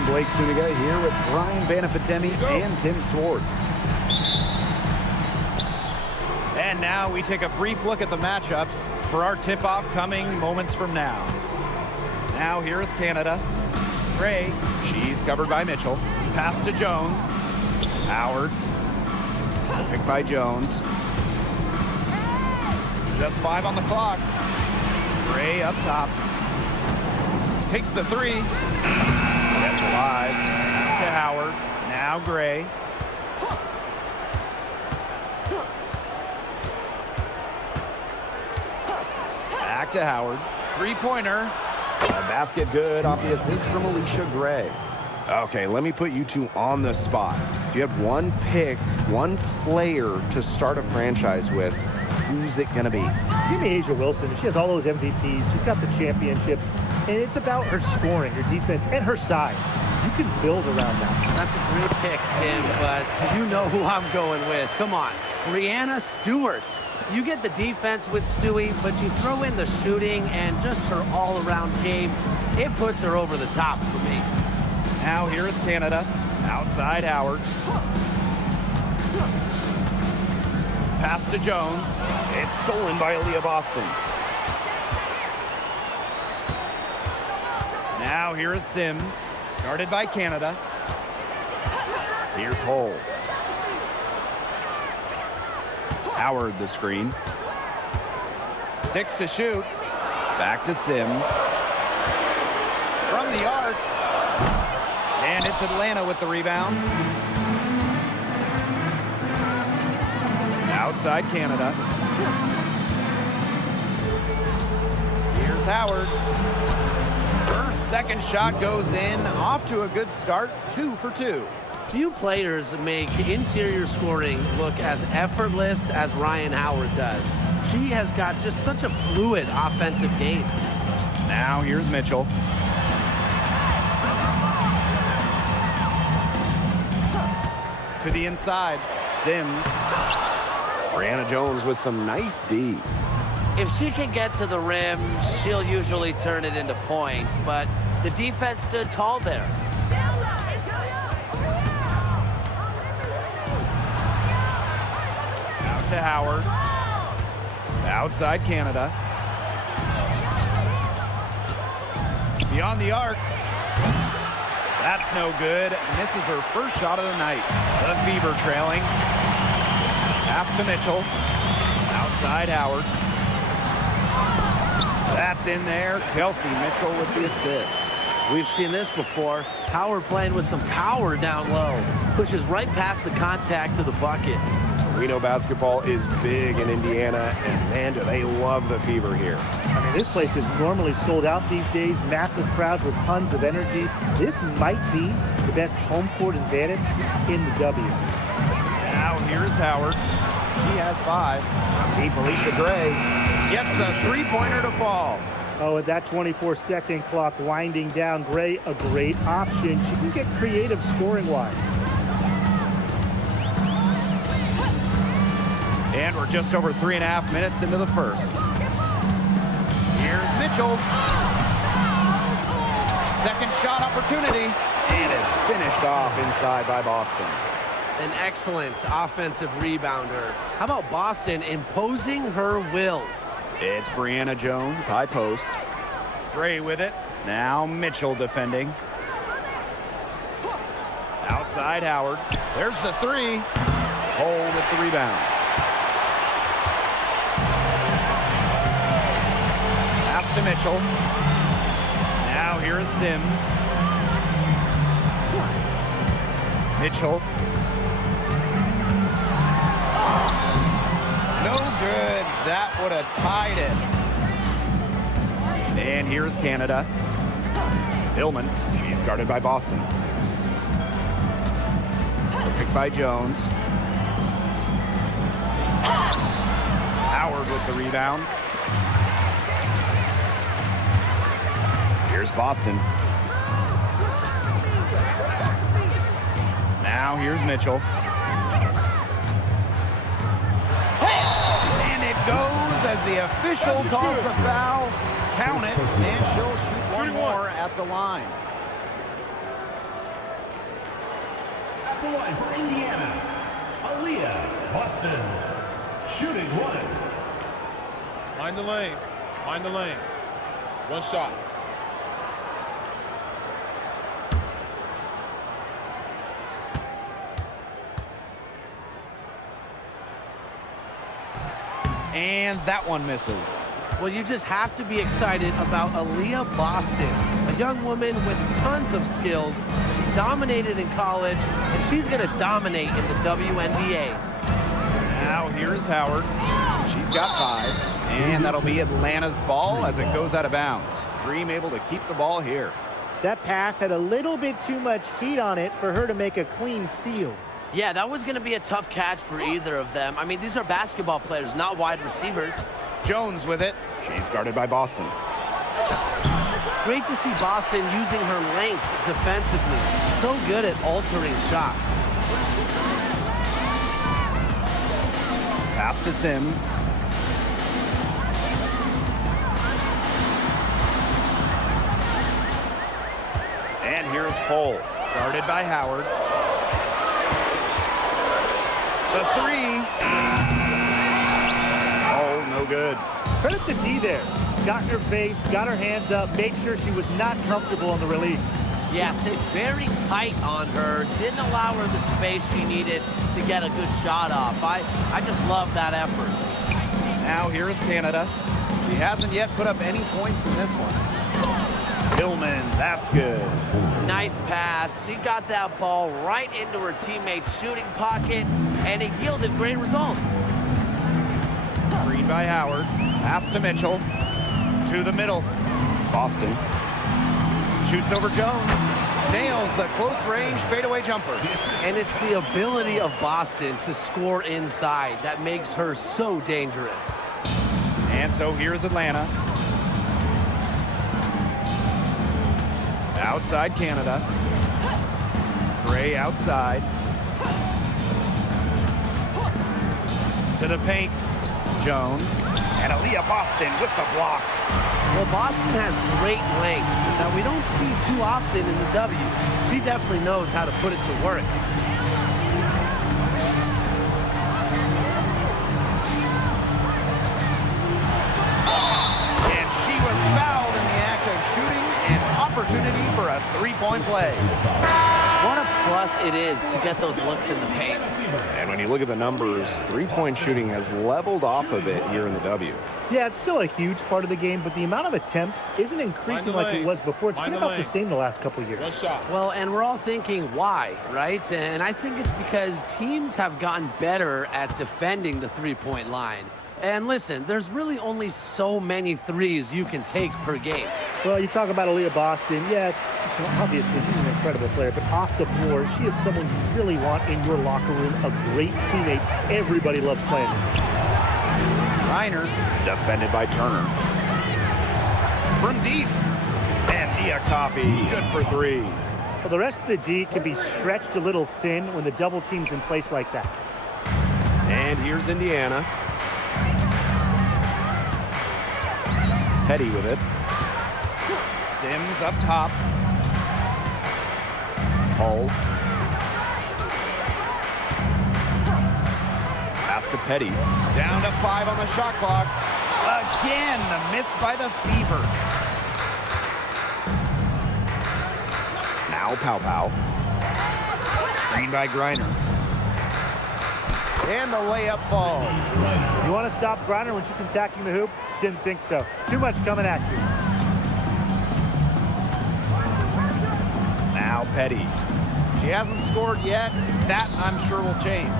I'm Blake Suniga here with Brian Banafitemi and Tim Swartz. And now we take a brief look at the matchups for our tip-off coming moments from now. Now here is Canada. Gray, she's covered by Mitchell. Pass to Jones. Howard. Picked by Jones. Just 5 on the clock. Gray up top. Takes the 3. Gets live to Howard. Now Gray. Back to Howard. 3-pointer. A basket good off the assist from Alicia Gray. Okay, let me put you two on the spot. If you had one pick, one player to start a franchise with, who's it going to be? Give me Asia Wilson. She has all those MVPs. She's got the championships. And it's about her scoring, her defense, and her size. You can build around that. That's a great pick, Tim, but you know who I'm going with. Come on. Brianna Stewart. You get the defense with Stewie, but you throw in the shooting and just her all-around game. It puts her over the top for me. Now here is Canada. Outside Howard. Pass to Jones. It's stolen by Aaliyah Boston. Now here is Sims. Guarded by Canada. Here's Hull. Howard the screen. 6 to shoot. Back to Sims. From the arc. And it's Atlanta with the rebound. Outside Canada. Here's Howard. Her second shot goes in. Off to a good start. 2 for 2. Few players make interior scoring look as effortless as Ryan Howard does. She has got just such a fluid offensive game. Now here's Mitchell. To the inside. Sims. Brianna Jones with some nice D. If she can get to the rim, she'll usually turn it into points, but the defense stood tall there. Out to Howard. Outside Canada. Beyond the arc. That's no good. Misses her first shot of the night. The Fever trailing. Pass to Mitchell. Outside Howard. That's in there. Kelsey Mitchell with the assist. We've seen this before. Howard playing with some power down low. Pushes right past the contact to the bucket. Reno basketball is big in Indiana, and man, do they love the Fever here. I mean, this place is normally sold out these days. Massive crowds with tons of energy. This might be the best home court advantage in the W. Now here's Howard. He has 5. Deep Alicia Gray. Gets a 3-pointer to fall. Oh, with that 24-second clock winding down, Gray, a great option. She can get creative scoring-wise. And we're just over 3.5 minutes into the first. Here's Mitchell. Second shot opportunity. And it's finished off inside by Boston. An excellent offensive rebounder. How about Boston imposing her will? It's Brianna Jones, high post. Gray with it. Now Mitchell defending. Outside Howard. There's the 3. Hull with the rebound. Pass to Mitchell. Now here is Sims. Mitchell. No good. That would have tied it. And here's Canada. Hillman, she's guarded by Boston. Picked by Jones. Howard with the rebound. Here's Boston. Now here's Mitchell. And it goes as the official calls the foul. Count it, and she'll shoot one more at the line. At the line for Indiana, Aaliyah Boston. Shooting one. Mind the lanes. Mind the lanes. One shot. And that one misses. Well, you just have to be excited about Aaliyah Boston, a young woman with tons of skills. She dominated in college, and she's going to dominate in the WNBA. Now here's Howard. She's got 5. And that'll be Atlanta's ball as it goes out of bounds. Dream able to keep the ball here. That pass had a little bit too much heat on it for her to make a clean steal. Yeah, that was going to be a tough catch for either of them. I mean, these are basketball players, not wide receivers. Jones with it. She's guarded by Boston. Great to see Boston using her length defensively. So good at altering shots. Pass to Sims. And here's Hull, guarded by Howard. The 3. Oh, no good. Credit to D there. Got in her face, got her hands up, made sure she was not comfortable on the release. Yeah, stayed very tight on her. Didn't allow her the space she needed to get a good shot off. I just love that effort. Now here's Canada. She hasn't yet put up any points in this one. Tillman, that's good. Nice pass. She got that ball right into her teammate's shooting pocket, and it yielded great results. Green by Howard. Pass to Mitchell. To the middle. Boston. Shoots over Jones. Nails the close-range fadeaway jumper. And it's the ability of Boston to score inside that makes her so dangerous. And so here's Atlanta. Outside Canada. Gray outside. To the paint. Jones. And Aaliyah Boston with the block. Well, Boston has great length that we don't see too often in the W. She definitely knows how to put it to work. And she was fouled in the act of shooting an opportunity for a three-point play. What a plus it is to get those looks in the paint. And when you look at the numbers, three-point shooting has leveled off a bit here in the W. Yeah, it's still a huge part of the game, but the amount of attempts isn't increasing like it was before. It's been about the same the last couple of years. One shot. Well, and we're all thinking why, right? And I think it's because teams have gotten better at defending the three-point line. And listen, there's really only so many threes you can take per game. Well, you talk about Aaliyah Boston. Yes, obviously she's an incredible player, but off the floor, she is someone you really want in your locker room, a great teammate. Everybody loves playing her. Reiner, Defended by Turner. from deep. And Nia Coffey, good for 3. Well, the rest of the D can be stretched a little thin when the double team's in place like that. And here's Indiana. Petty with it. Sims up top. Hull. Pass to Petty. Down to 5 on the shot clock. Again, the miss by the Fever. Now Pow. Screen by Griner. And the layup falls. You want to stop Griner when she's attacking the hoop? Didn't think so. Too much coming at you. Now Petty. She hasn't scored yet. That, I'm sure, will change.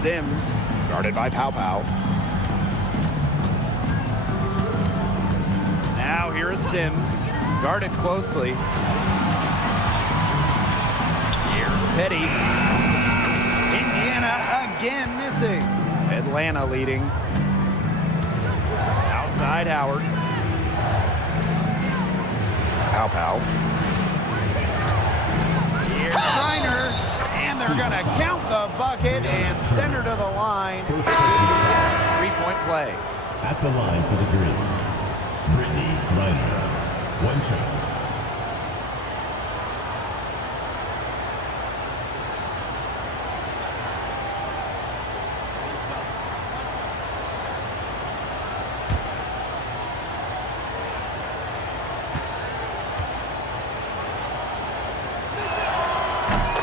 Sims. Guarded by Pow. Now here is Sims. Guarded closely. Here's Petty. Indiana again missing. Atlanta leading. Outside Howard. Pow. Here's Reiner. And they're going to count the bucket and send her to the line. 3-point play. At the line for the Green, Brittany Griner. One shot.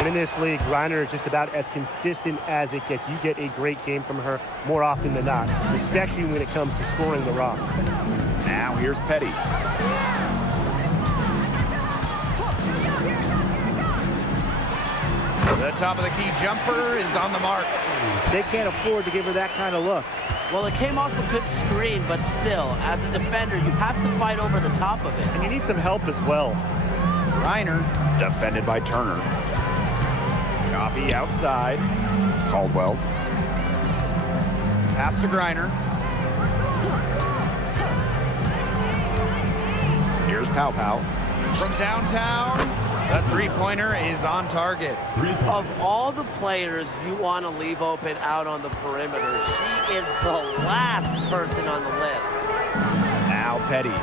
And in this league, Reiner is just about as consistent as it gets. You get a great game from her more often than not, especially when it comes to scoring the rock. Now here's Petty. The top of the key jumper is on the mark. They can't afford to give her that kind of look. Well, it came off a good screen, but still, as a defender, you have to fight over the top of it. And you need some help as well. Reiner Defended by Turner. Coffee outside. Caldwell. Pass to Griner. Here's Pow Pow. From downtown, the three-pointer is on target. 3 points. Of all the players you want to leave open out on the perimeter, she is the last person on the list. Now Petty.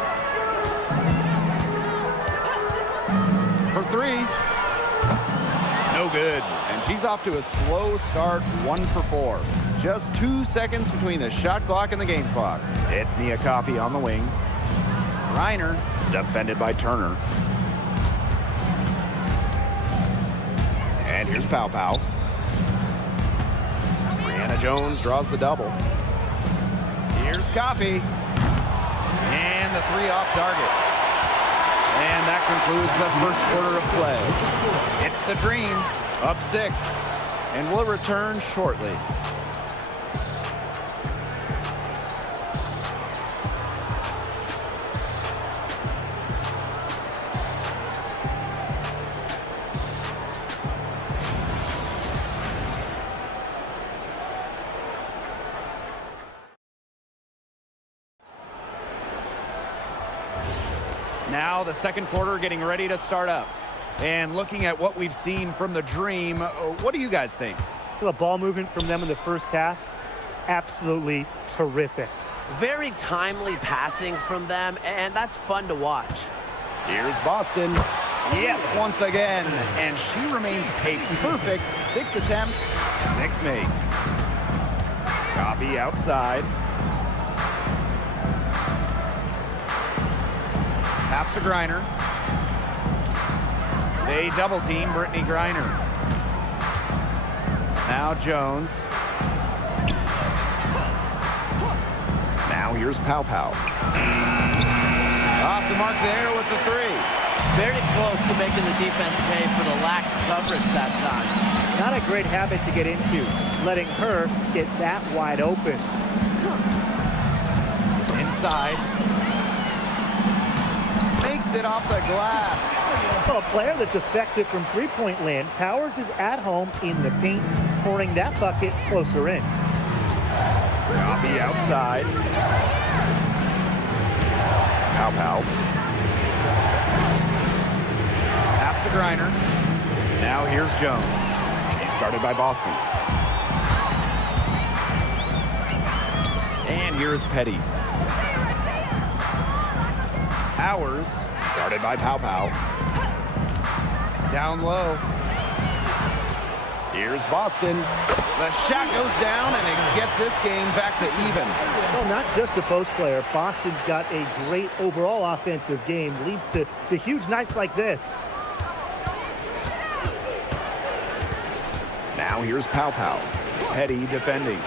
For three. No good. And she's off to a slow start, 1 for 4. Just 2 seconds between the shot clock and the game clock. It's Nia Coffey on the wing. Reiner Defended by Turner. And here's Pow Pow. Brianna Jones draws the double. Here's Coffey. And the 3 off target. And that concludes the first quarter of play. It's the Dream, up 6, and we'll return shortly. Now the second quarter getting ready to start up. And looking at what we've seen from the Dream, what do you guys think? The ball movement from them in the first half, absolutely terrific. Very timely passing from them, and that's fun to watch. Here's Boston. Yes, once again. And she remains a perfect 6 attempts, 6 makes. Coffee outside. Pass to Griner. They double team Brittany Griner. Now Jones. Now here's Pow Pow. Off the mark there with the 3. Very close to making the defense pay for the lax coverage that time. Not a great habit to get into, letting her get that wide open. Inside. Makes it off the glass. Well, a player that's effective from three-point land, Powers is at home in the paint, pouring that bucket closer in. Coffee outside. Pow Pow. Pass to Griner. Now here's Jones. He's guarded by Boston. And here's Petty. Powers. Guarded by Pow Pow. Down low. Here's Boston. The shot goes down, and it gets this game back to even. Well, not just a post player. Boston's got a great overall offensive game. Leads to huge nights like this. Now here's Pow Pow. Petty defending.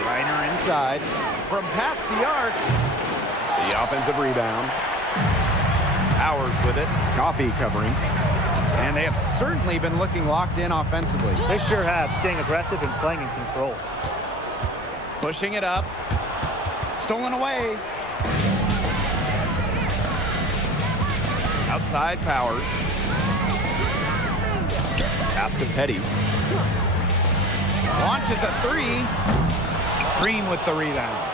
Griner inside. From past the arc. The offensive rebound. Powers with it. Coffee covering. And they have certainly been looking locked in offensively. They sure have, staying aggressive and playing in control. Pushing it up. Stolen away. Outside Powers. Pass to Petty. Launches a 3. Green with the rebound.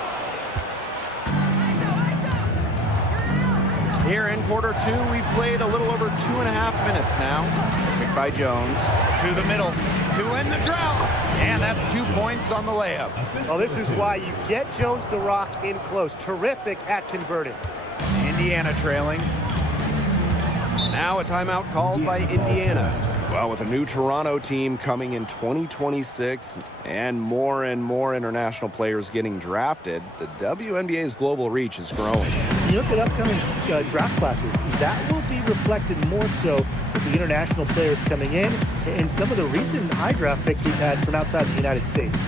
Here in quarter 2, we've played a little over 2.5 minutes now. Picked by Jones. To the middle. To end the drought. And that's 2 points on the layup. Well, this is why you get Jones the rock in close. Terrific at converting. Indiana trailing. Now a timeout called by Indiana. Well, with a new Toronto team coming in 2026 and more international players getting drafted, the WNBA's global reach is growing. You look at upcoming draft classes, that will be reflected more so with the international players coming in and some of the recent high draft picks we've had from outside the United States.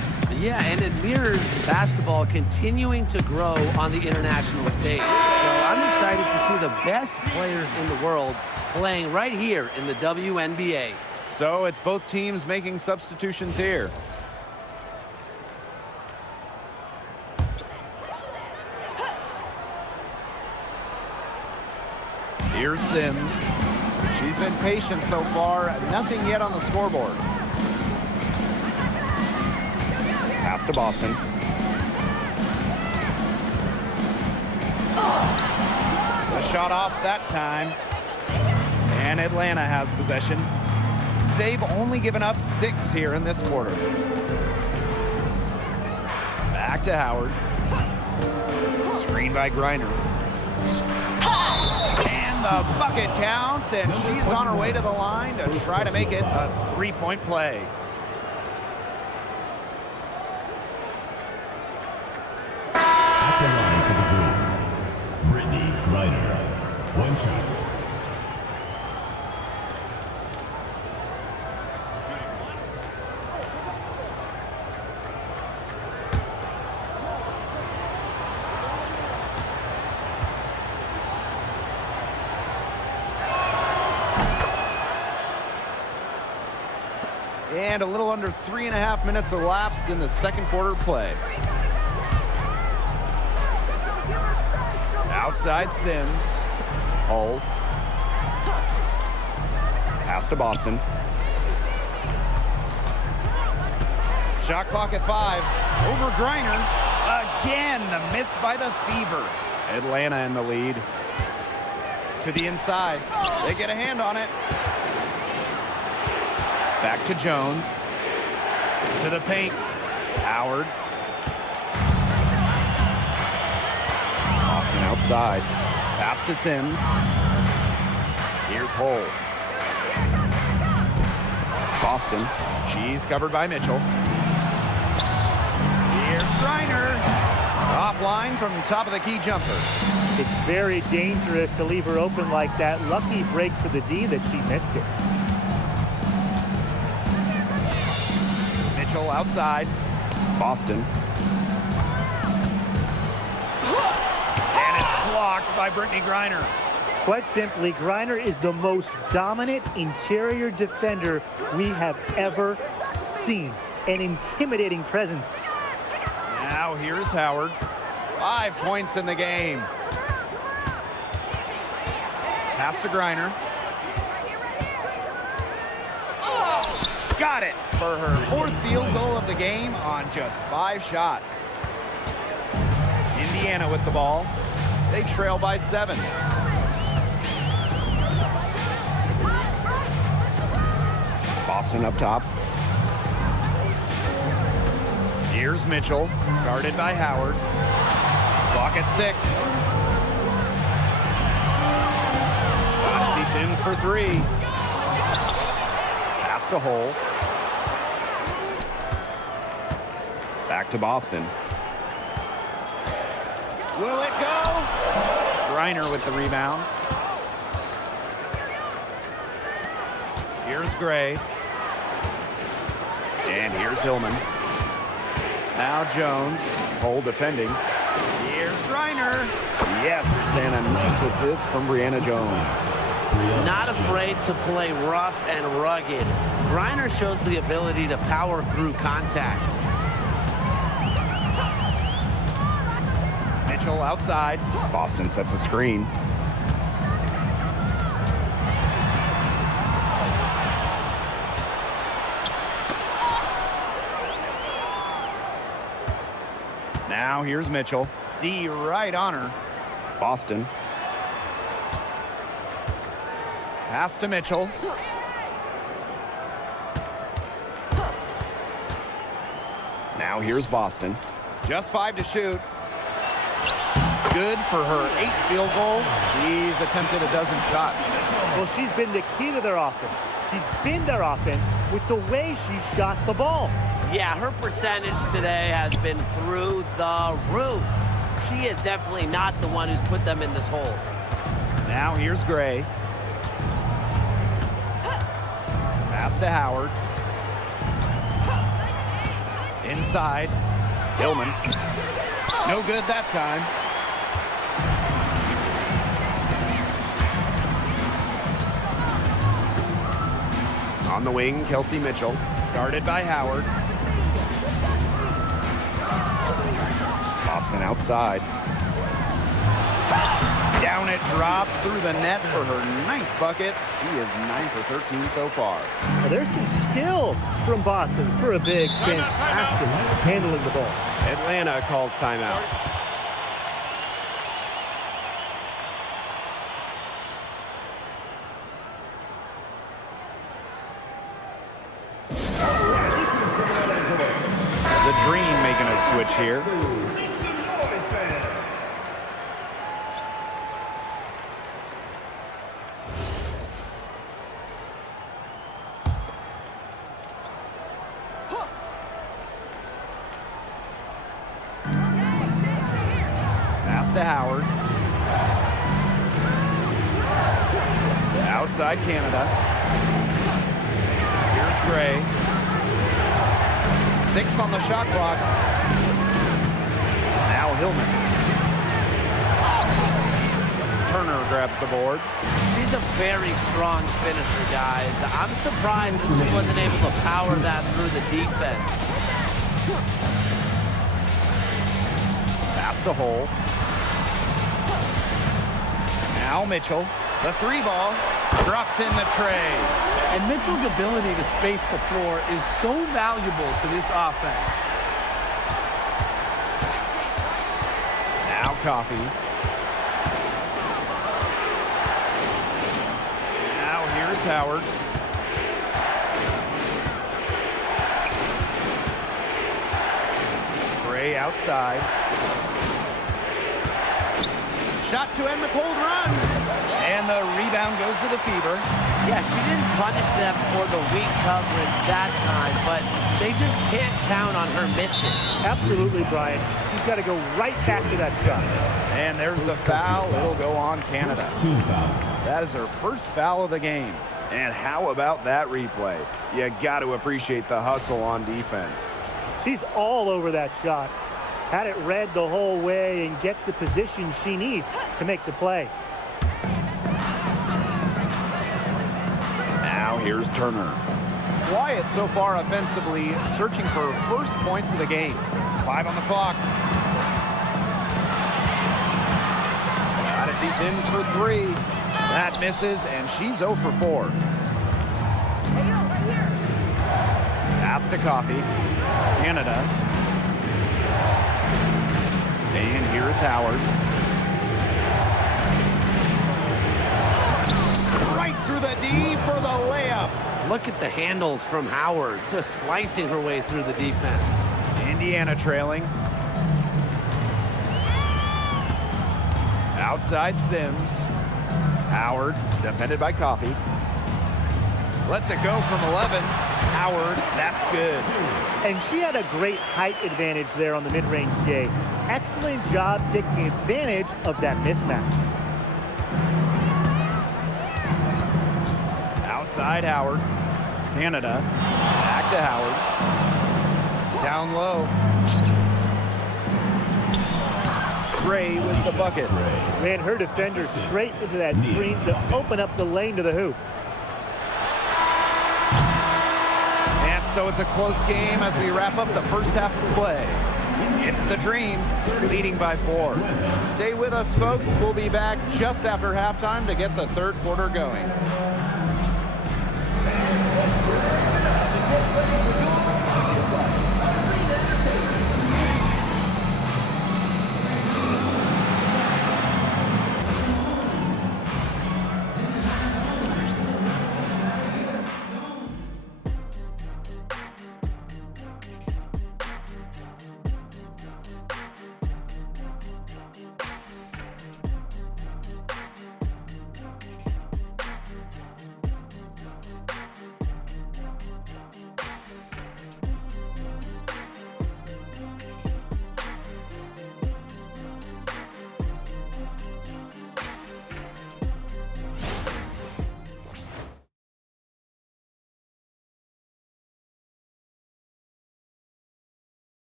Yeah, and it mirrors basketball continuing to grow on the international stage. So I'm excited to see the best players in the world playing right here in the WNBA. So it's both teams making substitutions here. Here's Sims. She's been patient so far. Nothing yet on the scoreboard. Pass to Boston. The shot off that time. And Atlanta has possession. They've only given up 6 here in this quarter. Back to Howard. Screen by Griner. And the bucket counts, and she's on her way to the line to try to make it a 3-point play. At the line for the Green, Brittany Griner. 1 shot. And a little under 3.5 minutes elapsed in the second quarter play. Outside Sims. Hull. Pass to Boston. Shot clock at 5. Over Griner. Again, the miss by the Fever. Atlanta in the lead. To the inside. They get a hand on it. Back to Jones. To the paint. Howard. Boston outside. Pass to Sims. Here's Hull. Boston. She's covered by Mitchell. Here's Griner. Offline from the top of the key jumper. It's very dangerous to leave her open like that. Lucky break for the D that she missed it. Mitchell outside. Boston. And it's blocked by Brittany Griner. Quite simply, Griner is the most dominant interior defender we have ever seen. An intimidating presence. Now here's Howard. 5 points in the game. Pass to Griner. Got it for her 4th field goal of the game on just 5 shots. Indiana with the ball. They trail by 7. Boston up top. Here's Mitchell, guarded by Howard. Clock at 6. Odyssey Sims for 3. Pass to Hull. Back to Boston. Will it go? Griner with the rebound. Here's Gray. And here's Hillman. Now Jones. Hull defending. Here's Griner. Yes, and a nice assist from Brianna Jones. Not afraid to play rough and rugged. Griner shows the ability to power through contact. Mitchell outside. Boston sets a screen. Now here's Mitchell. D right on her. Boston. Pass to Mitchell. Now here's Boston. Just 5 to shoot. Good for her 8th field goal. She's attempted a dozen shots. Well, she's been the key to their offense. She's been their offense with the way she shot the ball. Yeah, her percentage today has been through the roof. She is definitely not the one who's put them in this hole. Now here's Gray. Pass to Howard. Inside. Hillman. No good that time. On the wing, Kelsey Mitchell. Guarded by Howard. Boston outside. Down it drops through the net for her 9th bucket. She is 9 for 13 so far. Now, there's some skill from Boston for a big, fantastic handling the ball. Atlanta calls timeout. The Dream making a switch here. Pass to Howard. Outside Canada. Here's Gray. 6 on the shot clock. Now Hillman. Turner grabs the board. She's a very strong finisher, guys. I'm surprised that she wasn't able to power that through the defense. Pass the hole. Now Mitchell. The 3 ball. Drops in the tray. And Mitchell's ability to space the floor is so valuable to this offense. Now Coffee. Now here's Howard. Gray outside. Shot to end the cold run. And the rebound goes to the Fever. Yeah, she didn't punish them for the weak coverage that time, but they just can't count on her missing. Absolutely, Brian. She's got to go right back to that shot. And there's the foul. It'll go on Canada. Team foul. That is her first foul of the game. And how about that replay? You got to appreciate the hustle on defense. She's all over that shot. Had it read the whole way and gets the position she needs to make the play. Now here's Turner. Wyatt so far offensively searching for first points of the game. 5 on the clock. Got to see Sims for 3. That misses, and she's 0 for 4. Pass to Coffee. Canada. And here's Howard. Right through the D for the layup. Look at the handles from Howard, just slicing her way through the defense. Indiana trailing. Outside Sims. Howard, defended by Coffee. Lets it go from 11. Howard, that's good. And she had a great height advantage there on the mid-range Jay. Excellent job taking advantage of that mismatch. Outside Howard. Canada. Back to Howard. Down low. Gray with the bucket. Ran her defender straight into that screen to open up the lane to the hoop. And so it's a close game as we wrap up the first half of play. It's the Dream, leading by 4. Stay with us, folks. We'll be back just after halftime to get the third quarter going.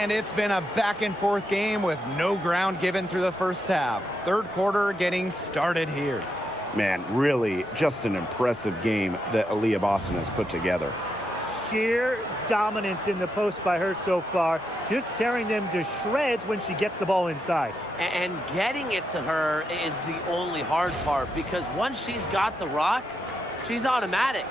And it's been a back-and-forth game with no ground given through the first half. Third quarter getting started here. Man, really just an impressive game that Aaliyah Boston has put together. Sheer dominance in the post by her so far, just tearing them to shreds when she gets the ball inside. And getting it to her is the only hard part, because once she's got the rock, she's automatic.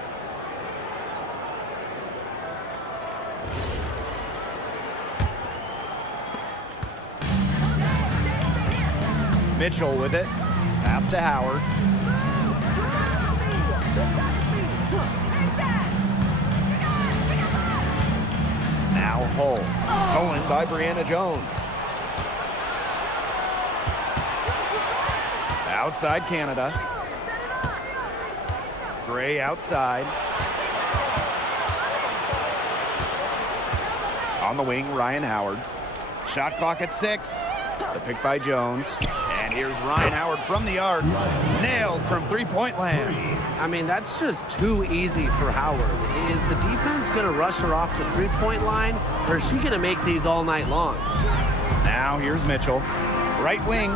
Mitchell with it. Pass to Howard. Now Hull. Stolen by Brianna Jones. Outside Canada. Gray outside. On the wing, Ryan Howard. Shot clock at 6. The pick by Jones. And here's Ryan Howard from the arc. Nailed from three-point land. I mean, that's just too easy for Howard. Is the defense going to rush her off the three-point line, or is she going to make these all night long? Now here's Mitchell. Right wing.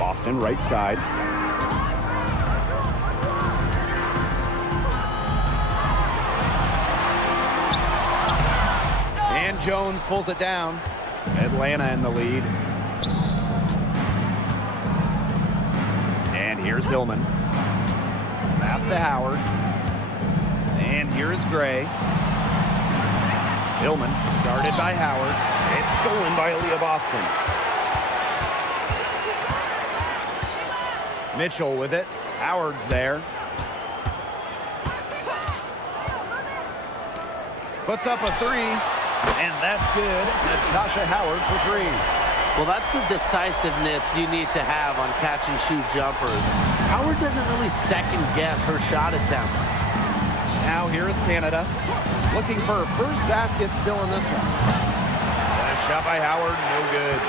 Boston right side. And Jones pulls it down. Atlanta in the lead. And here's Hillman. Pass to Howard. And here's Gray. Hillman guarded by Howard. It's stolen by Aaliyah Boston. Mitchell with it. Howard's there. Puts up a three. And that's good. Natasha Howard for 3. Well, that's the decisiveness you need to have on catch-and-shoot jumpers. Howard doesn't really second-guess her shot attempts. Now here is Canada. Looking for her first basket still in this one. And a shot by Howard, no good.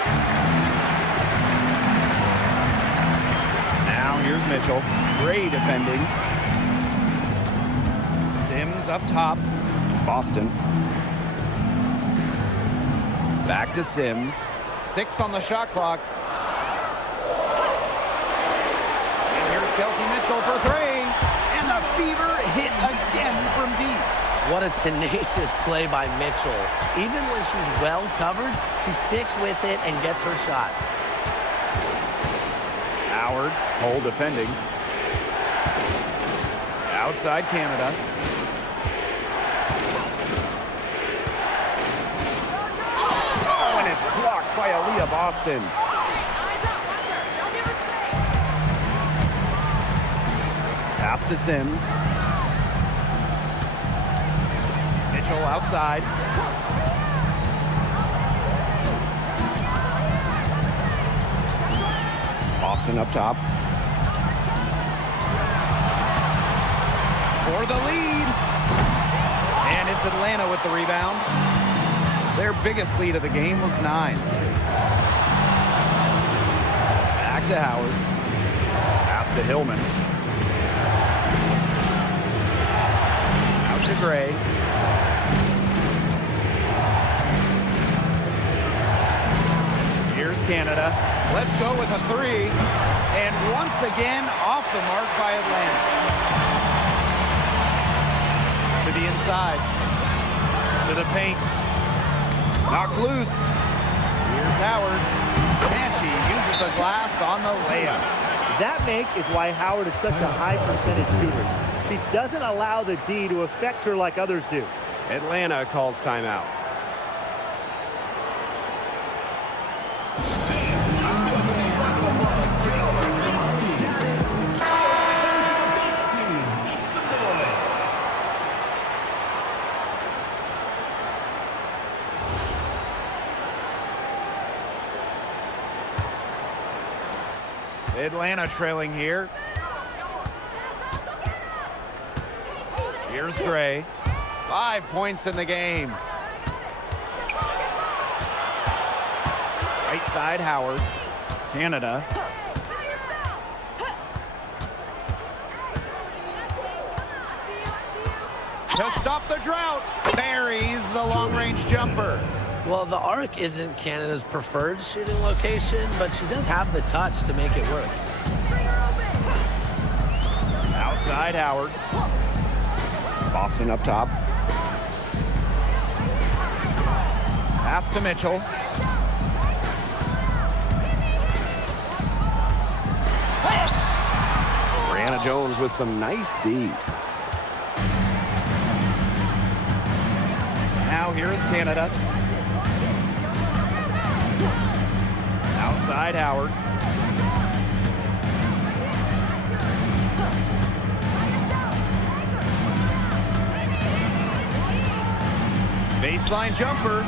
Now here's Mitchell. Gray defending. Sims up top. Boston. Back to Sims. 6 on the shot clock. And here's Kelsey Mitchell for 3. And the fever hit again from deep. What a tenacious play by Mitchell. Even when she's well covered, she sticks with it and gets her shot. Howard, Hull defending. Outside Canada. Blocked by Aaliyah Boston. Pass to Sims. Mitchell outside. Boston up top. For the lead. And it's Atlanta with the rebound. Their biggest lead of the game was 9. Back to Howard. Pass to Hillman. Out to Gray. Here's Canada. Let's go with a 3. And once again, off the mark by Atlanta. To the inside. To the paint. Knocked loose. Here's Howard. And she uses a glass on the layup. That make is why Howard is such a high percentage shooter. She doesn't allow the D to affect her like others do. Atlanta calls timeout. Atlanta trailing here. Here's Gray. 5 points in the game. Right side, Howard. Canada. To stop the drought. buries the long-range jumper. Well, the arc isn't Canada's preferred shooting location, but she does have the touch to make it work. Outside Howard. Boston up top. Pass to Mitchell. Brianna Jones with some nice D. Now here is Canada. Outside Howard. Baseline jumper.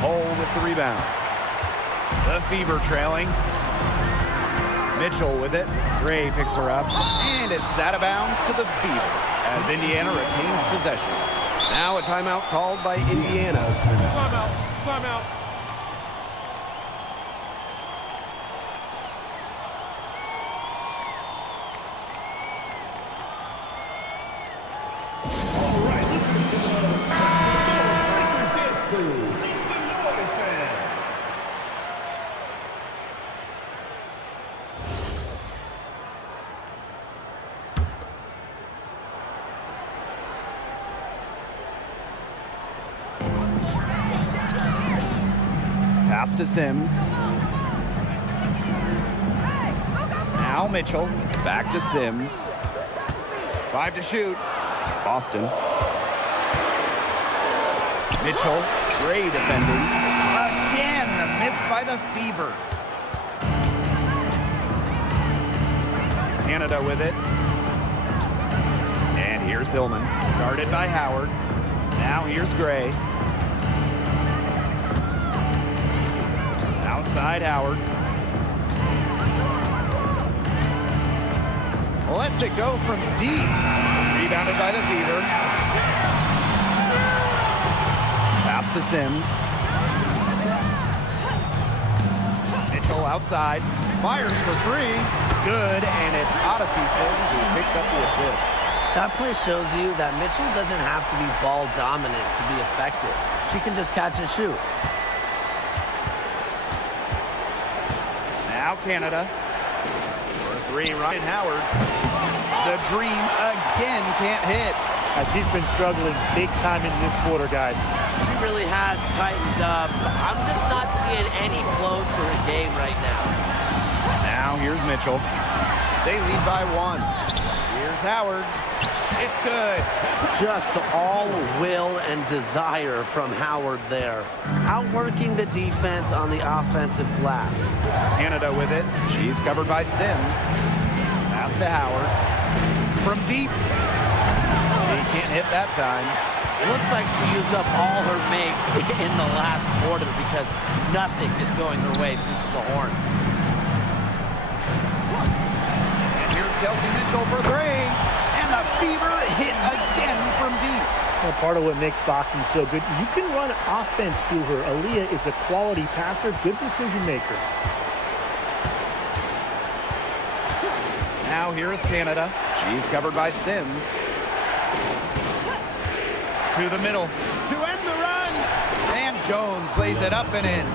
Hole with the rebound. The Fever trailing. Mitchell with it. Gray picks her up. And it's out of bounds to the Fever as Indiana retains possession. Now a timeout called by Indiana. Timeout. Timeout. Pass to Sims. Now Mitchell. Back to Sims. 5 to shoot. Boston. Mitchell. Gray defending. Again, the miss by the Fever. Canada with it. And here's Hillman. Guarded by Howard. Now here's Gray. Outside Howard. Lets it go from deep. Rebounded by the Fever. Pass to Sims. Mitchell outside. Fires for 3. Good, and it's Odyssey Sims who picks up the assist. That play shows you that Mitchell doesn't have to be ball dominant to be effective. She can just catch and shoot. Now Canada. For 3, Ryan Howard. The dream again can't hit. She's been struggling big time in this quarter, guys. She really has tightened up. I'm just not seeing any flow to her game right now. Now here's Mitchell. They lead by 1. Here's Howard. It's good. Just all will and desire from Howard there. Outworking the defense on the offensive glass. Canada with it. She's covered by Sims. Pass to Howard. From deep. He can't hit that time. Looks like she used up all her makes in the last quarter because nothing is going her way since the horn. And here's Kelsey Mitchell for 3. And the Fever hit again from deep. Well, part of what makes Boston so good, you can run offense through her. Aaliyah is a quality passer, good decision maker. Now here is Canada. She's covered by Sims. To the middle. To end the run. And Jones lays it up and in.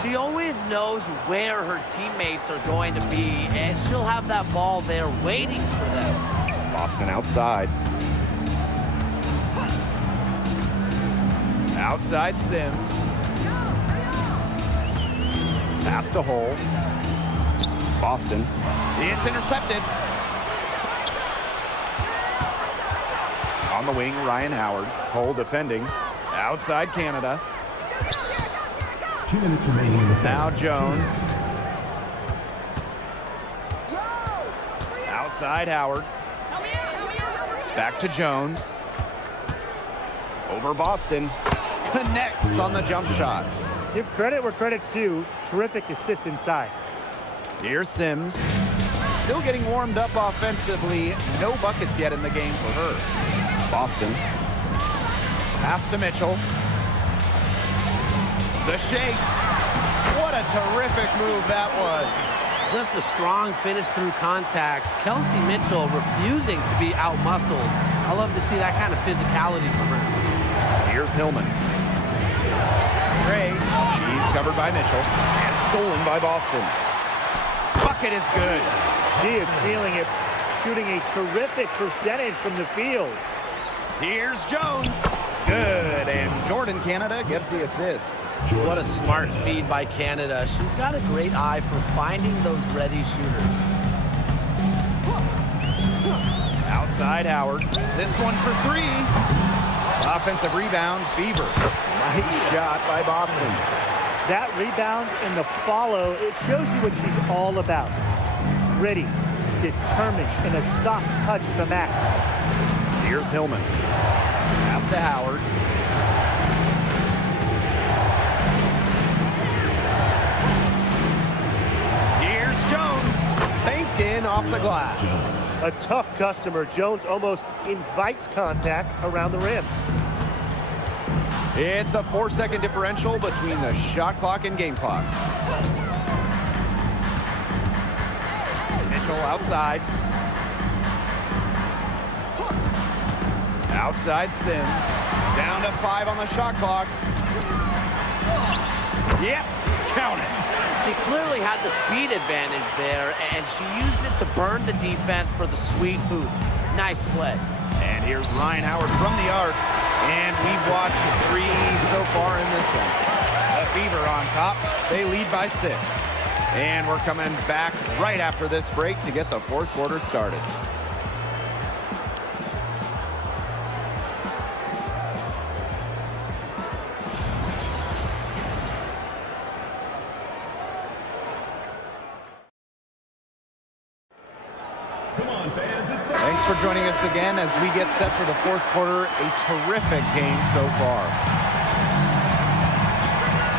She always knows where her teammates are going to be, and she'll have that ball there waiting for them. Boston outside. Outside Sims. Pass the hole. Boston. It's intercepted. On the wing, Ryan Howard. Hole defending. Outside Canada. 2 minutes remaining in the third. Now Jones. Outside Howard. Back to Jones. Over Boston. Connects on the jump shot. Give credit where credit's due. Terrific assist inside. Here's Sims. Still getting warmed up offensively. No buckets yet in the game for her. Boston. Pass to Mitchell. The shake. What a terrific move that was. Just a strong finish through contact. Kelsey Mitchell refusing to be out-muscled. I love to see that kind of physicality from her. Here's Hillman. Gray, she's covered by Mitchell. And stolen by Boston. Bucket is good. He is feeling it, shooting a terrific percentage from the field. Here's Jones. Good, and Jordan Canada gets the assist. What a smart feed by Canada. She's got a great eye for finding those ready shooters. Outside Howard. This one for three. Offensive rebound, Fever. Nice shot by Boston. That rebound and the follow, it shows you what she's all about. Ready, determined, and a soft touch to match. Here's Hillman. Pass to Howard. Here's Jones. Banked in off the glass. A tough customer. Jones almost invites contact around the rim. It's a 4-second differential between the shot clock and game clock. Mitchell outside. Outside Sims. Down to 5 on the shot clock. Yep, count it. She clearly had the speed advantage there, and she used it to burn the defense for the sweet hoop. Nice play. And here's Ryan Howard from the arc. And we've watched 3 so far in this one. The Fever on top. They lead by 6. And we're coming back right after this break to get the fourth quarter started. Come on, fans. It's the Thanks for joining us again as we get set for the fourth quarter. A terrific game so far.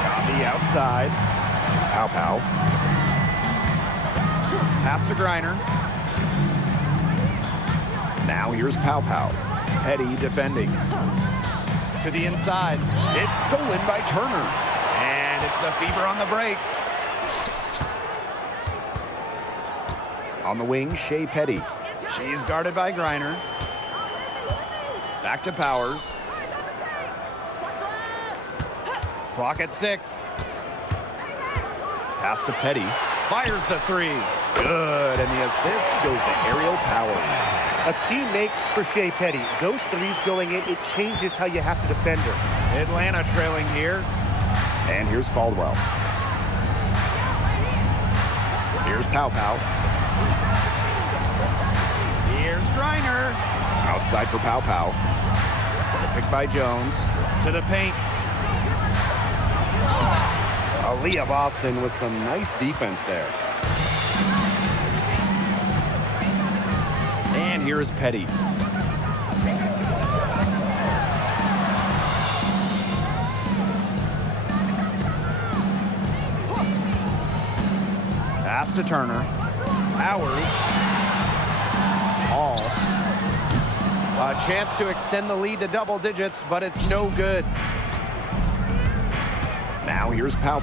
Coffee outside. Pow. Pass to Griner. Now here's Pow. Petty defending. To the inside. It's stolen by Turner. And it's the Fever on the break. On the wing, Shea Petty. She's guarded by Griner. Back to Powers. Clock at 6. Pass to Petty. Fires the 3. Good, and the assist goes to Aerial Powers. A key make for Shea Petty. Those threes going in, it changes how you have to defend her. Atlanta trailing here. And here's Caldwell. Here's Pow. Here's Griner. Outside for Pow. Picked by Jones. To the paint. Aaliyah Boston with some nice defense there. And here's Petty. Pass to Turner. Powers. All. A chance to extend the lead to double digits, but it's no good. Now here's Pow.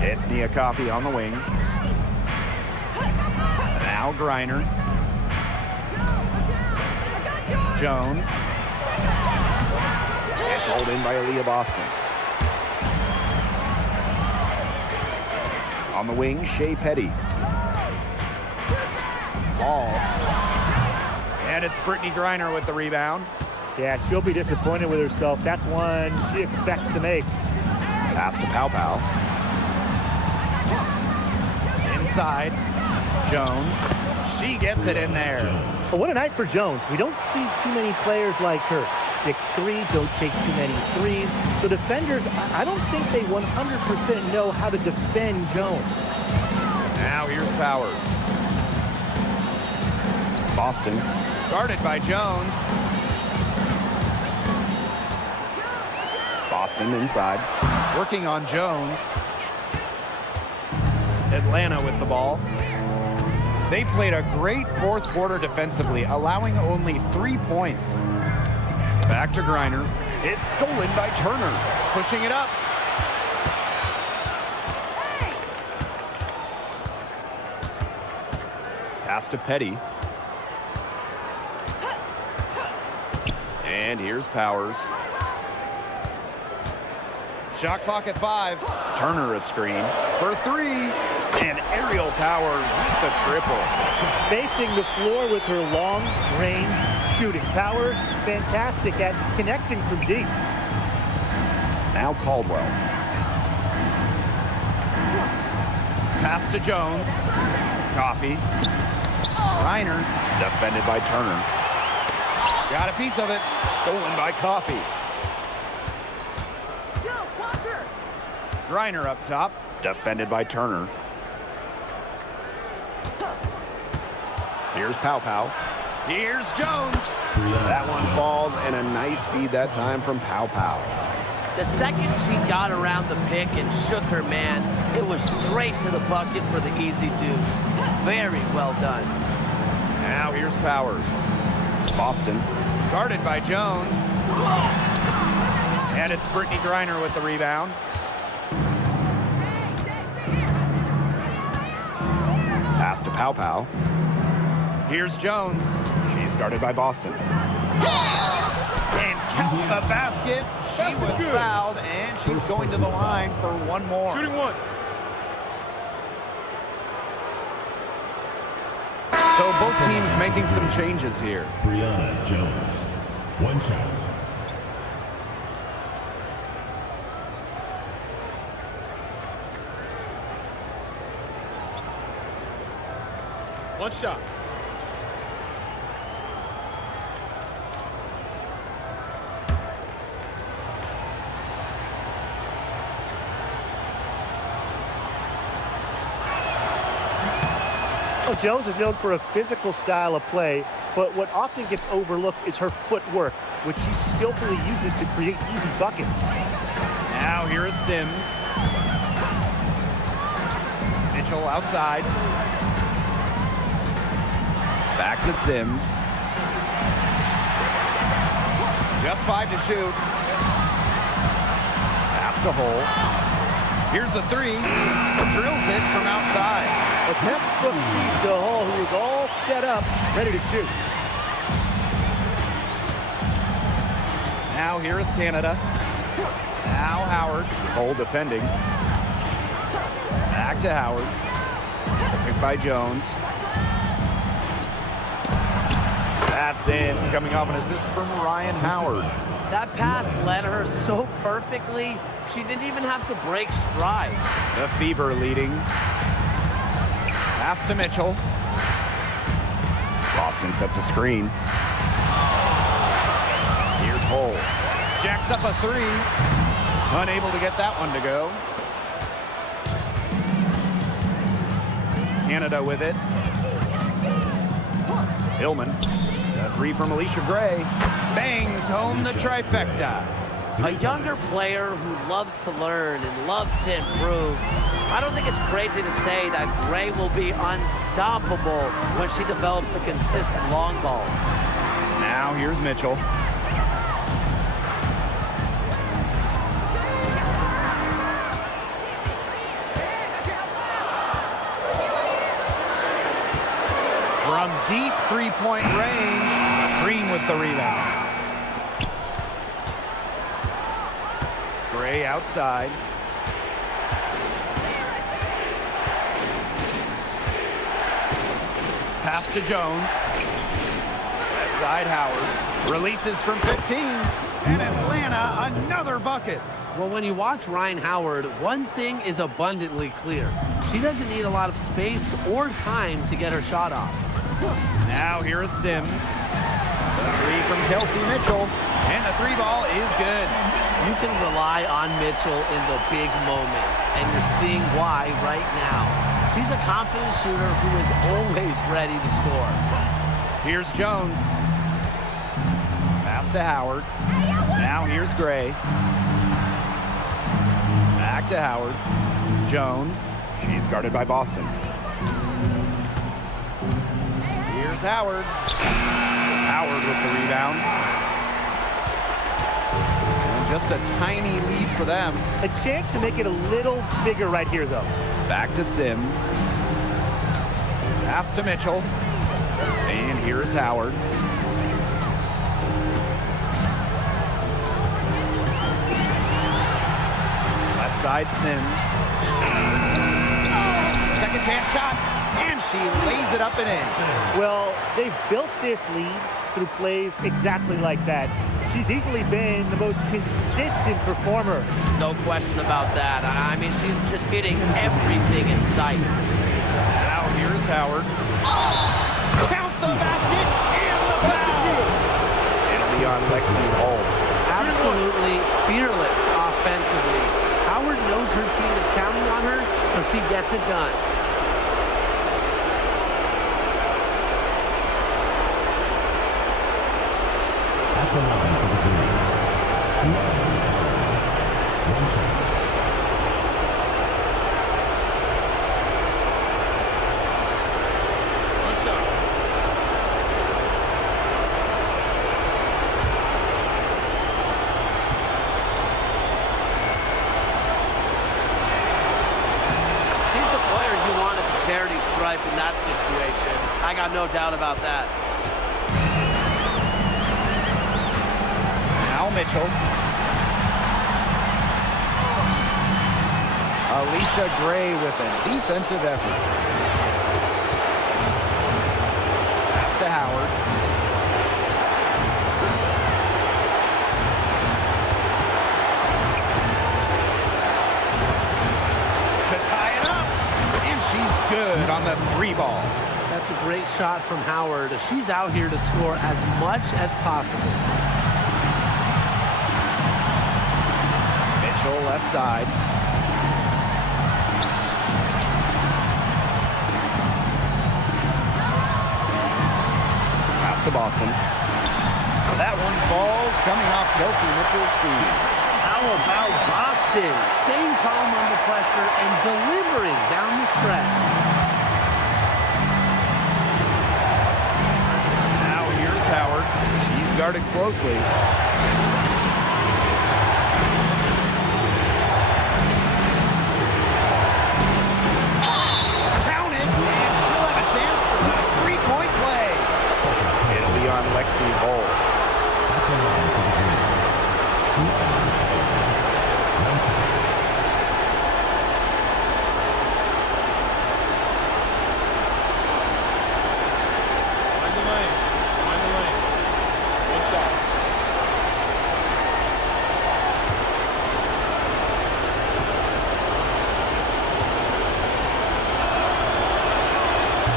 It's Nia Coffey on the wing. Now Griner. Jones. It's hauled in by Aaliyah Boston. On the wing, Shea Petty. Ball. And it's Brittany Griner with the rebound. Yeah, she'll be disappointed with herself. That's one she expects to make. Pass to Pow. Inside. Jones. She gets it in there. But what a night for Jones. We don't see too many players like her. 6'3", don't take too many threes. So defenders, I don't think they 100% know how to defend Jones. Now here's Powers. Boston. Guarded by Jones. Boston inside. Working on Jones. Atlanta with the ball. They played a great fourth quarter defensively, allowing only 3 points. Back to Griner. It's stolen by Turner. Pushing it up. Pass to Petty. And here's Powers. Shot clock at 5. Turner a screen for 3. And Aerial Powers with the triple. Spacing the floor with her long-range shooting. Powers, fantastic at connecting from deep. Now Caldwell. Pass to Jones. Coffee. Reiner. Defended by Turner. Got a piece of it. Stolen by Coffee. Reiner up top. Defended by Turner. Here's Pow. Here's Jones. That one falls, and a nice feed that time from Pow. The second she got around the pick and shook her man, it was straight to the bucket for the easy deuce. Very well done. Now here's Powers. Boston. Guarded by Jones. And it's Brittany Griner with the rebound. Pass to Pow. Here's Jones. She's guarded by Boston. And count the basket. She was fouled, and she's going to the line for one more. Shooting 1. So both teams making some changes here. Brianna Jones. 1 shot. One shot. Well, Jones is known for a physical style of play, but what often gets overlooked is her footwork, which she skillfully uses to create easy buckets. Now here is Sims. Mitchell outside. Back to Sims. Just 5 to shoot. Pass the hole. Here's the 3. Drills it from outside. Attempts from feet to Hall, who is all set up, ready to shoot. Now here is Canada. Now Howard. Hole defending. Back to Howard. Picked by Jones. That's in. Coming off an assist from Ryan Howard. That pass led her so perfectly, she didn't even have to break stride. The Fever leading. Pass to Mitchell. Boston sets a screen. Here's Hole. Jacks up a 3. Unable to get that one to go. Canada with it. Hillman. A 3 from Alicia Gray. Bangs home the trifecta. A younger player who loves to learn and loves to improve. I don't think it's crazy to say that Gray will be unstoppable when she develops a consistent long ball. Now here's Mitchell. From deep three-point range, Green with the rebound. Gray outside. Pass to Jones. Left side Howard. Releases from 15. And Atlanta, another bucket. Well, when you watch Ryan Howard, one thing is abundantly clear. She doesn't need a lot of space or time to get her shot off. Now here is Sims. The 3 from Kelsey Mitchell. And the 3 ball is good. You can rely on Mitchell in the big moments, and you're seeing why right now. She's a confident shooter who is always ready to score. Here's Jones. Pass to Howard. Now here's Gray. Back to Howard. Jones. She's guarded by Boston. Here's Howard. Howard with the rebound. And just a tiny lead for them. A chance to make it a little bigger right here, though. Back to Sims. Pass to Mitchell. And here's Howard. outside Sims. Second chance shot, and she lays it up and in. Well, they've built this lead through plays exactly like that. She's easily been the most consistent performer. No question about that. I mean, she's just hitting everything in sight. Now here's Howard. Count the basket and the foul. It'll be on Lexi Hall. Absolutely fearless offensively. Howard knows her team is counting on her, so she gets it done. At the line for the three. One shot. One shot. She's the player you want at the charity stripe in that situation. I got no doubt about that. Now Mitchell. Alicia Gray with a defensive effort. Pass to Howard. To tie it up. And she's good on the three ball. That's a great shot from Howard. She's out here to score as much as possible. Mitchell left side. Pass to Boston. That one falls coming off Kelsey Mitchell's feet. How about Boston? Staying calm under pressure and delivering down the stretch. Now here's Howard. She's guarded closely. Count it, and she'll have a chance for a three-point play. It'll be on Lexi Hall. At the line for the three. One shot. Mind the lanes. Mind the lanes. One shot.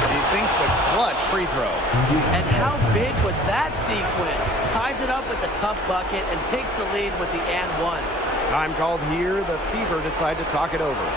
She sinks the clutch free throw. And how big was that sequence? Ties it up with the tough bucket and takes the lead with the and one. Time called here. The Fever decide to talk it over.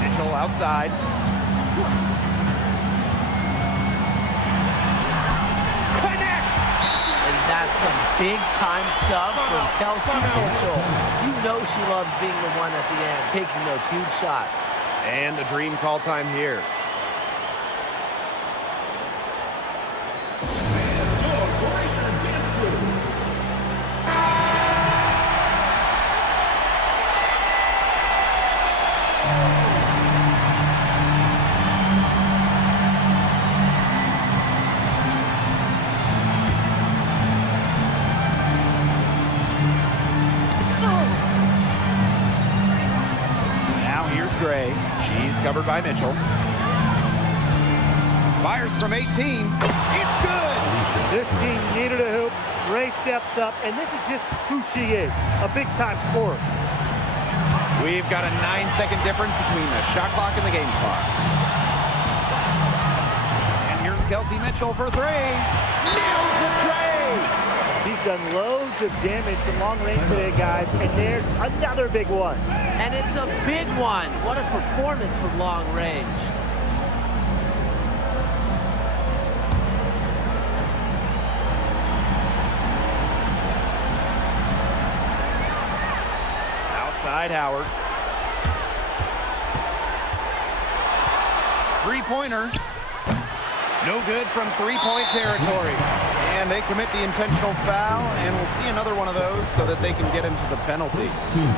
Mitchell outside. Connects! And that's some big-time stuff from Kelsey Mitchell. You know she loves being the one at the end, taking those huge shots. And a dream call time here. Now here's Gray. She's covered by Mitchell. Fires from 18. It's good! This team needed a hoop. Ray steps up, and this is just who she is, a big-time scorer. We've got a 9-second difference between the shot clock and the game clock. And here's Kelsey Mitchell for three. Nails the tray! She's done loads of damage from long range today, guys, and there's another big one. And it's a big one. What a performance from long range. Outside Howard. Three-pointer. No good from three-point territory. And they commit the intentional foul, and we'll see another one of those so that they can get into the penalty.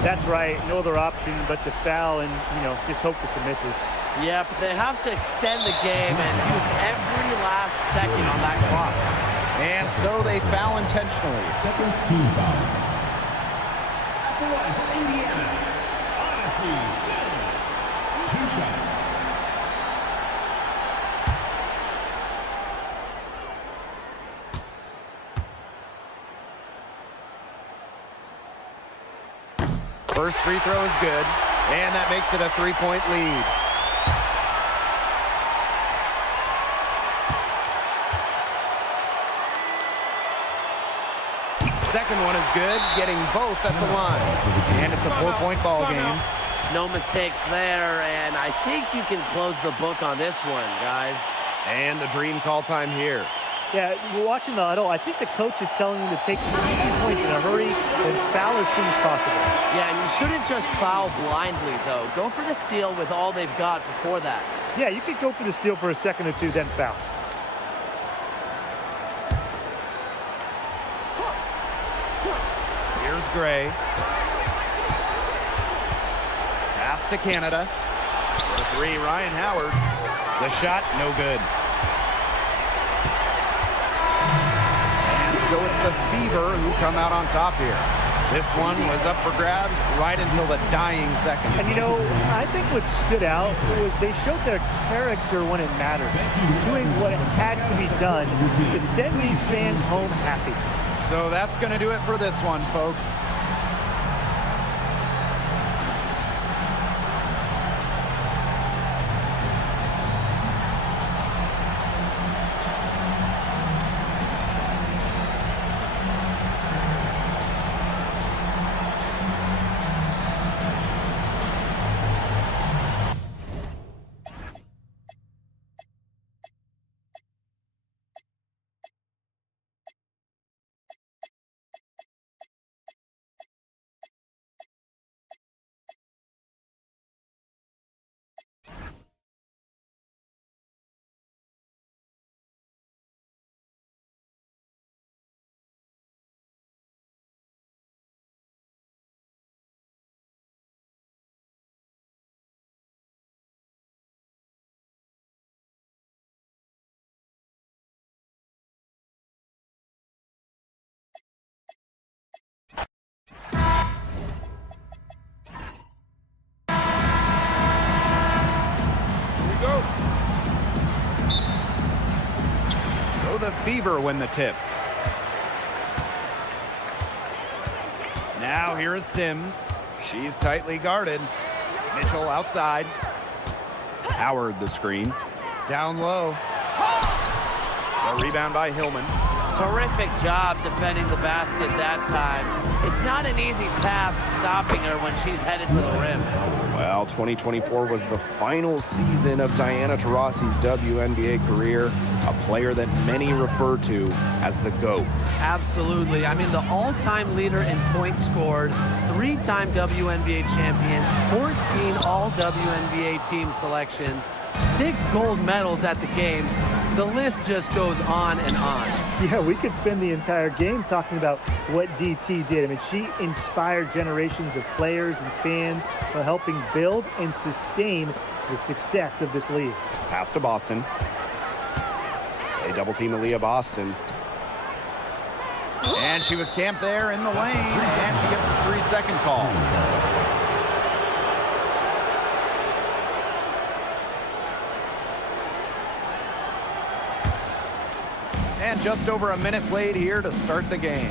That's right. No other option but to foul and, just hope for some misses. Yeah, but they have to extend the game and use every last second on that clock. And so they foul intentionally. Second team foul. At the line for Indiana, Odyssey Sims. 2 shots. First free throw is good, and that makes it a 3-point lead. Second one is good, getting both at the line. And it's a 4-point ball game. No mistakes there, and I think you can close the book on this one, guys. And the dream call time here. Yeah, we're watching the huddle. I think the coach is telling them to take 3 points in a hurry and foul as soon as possible. Yeah, and you shouldn't just foul blindly, though. Go for the steal with all they've got before that. Yeah, you could go for the steal for a second or two, then foul. Here's Gray. Pass to Canada. For 3, Ryan Howard. The shot, no good. And so it's the Fever who come out on top here. This one was up for grabs right until the dying seconds. And I think what stood out was they showed their character when it mattered, doing what had to be done to send these fans home happy. So that's going to do it for this one, folks. The Fever win the tip. Now here is Sims. She's tightly guarded. Mitchell outside. Howard the screen. Down low. A rebound by Hillman. Terrific job defending the basket that time. It's not an easy task stopping her when she's headed to the rim. Well, 2024 was the final season of Diana Taurasi's WNBA career, a player that many refer to as the GOAT. Absolutely. I mean, the all-time leader in points scored, 3-time WNBA champion, 14 all-WNBA team selections, 6 gold medals at the games. The list just goes on and on. Yeah, we could spend the entire game talking about what DT did. I mean, she inspired generations of players and fans while helping build and sustain the success of this league. Pass to Boston. They double team Aaliyah Boston. And she was camped there in the lane, and she gets a 3-second call. And just over a minute played here to start the game.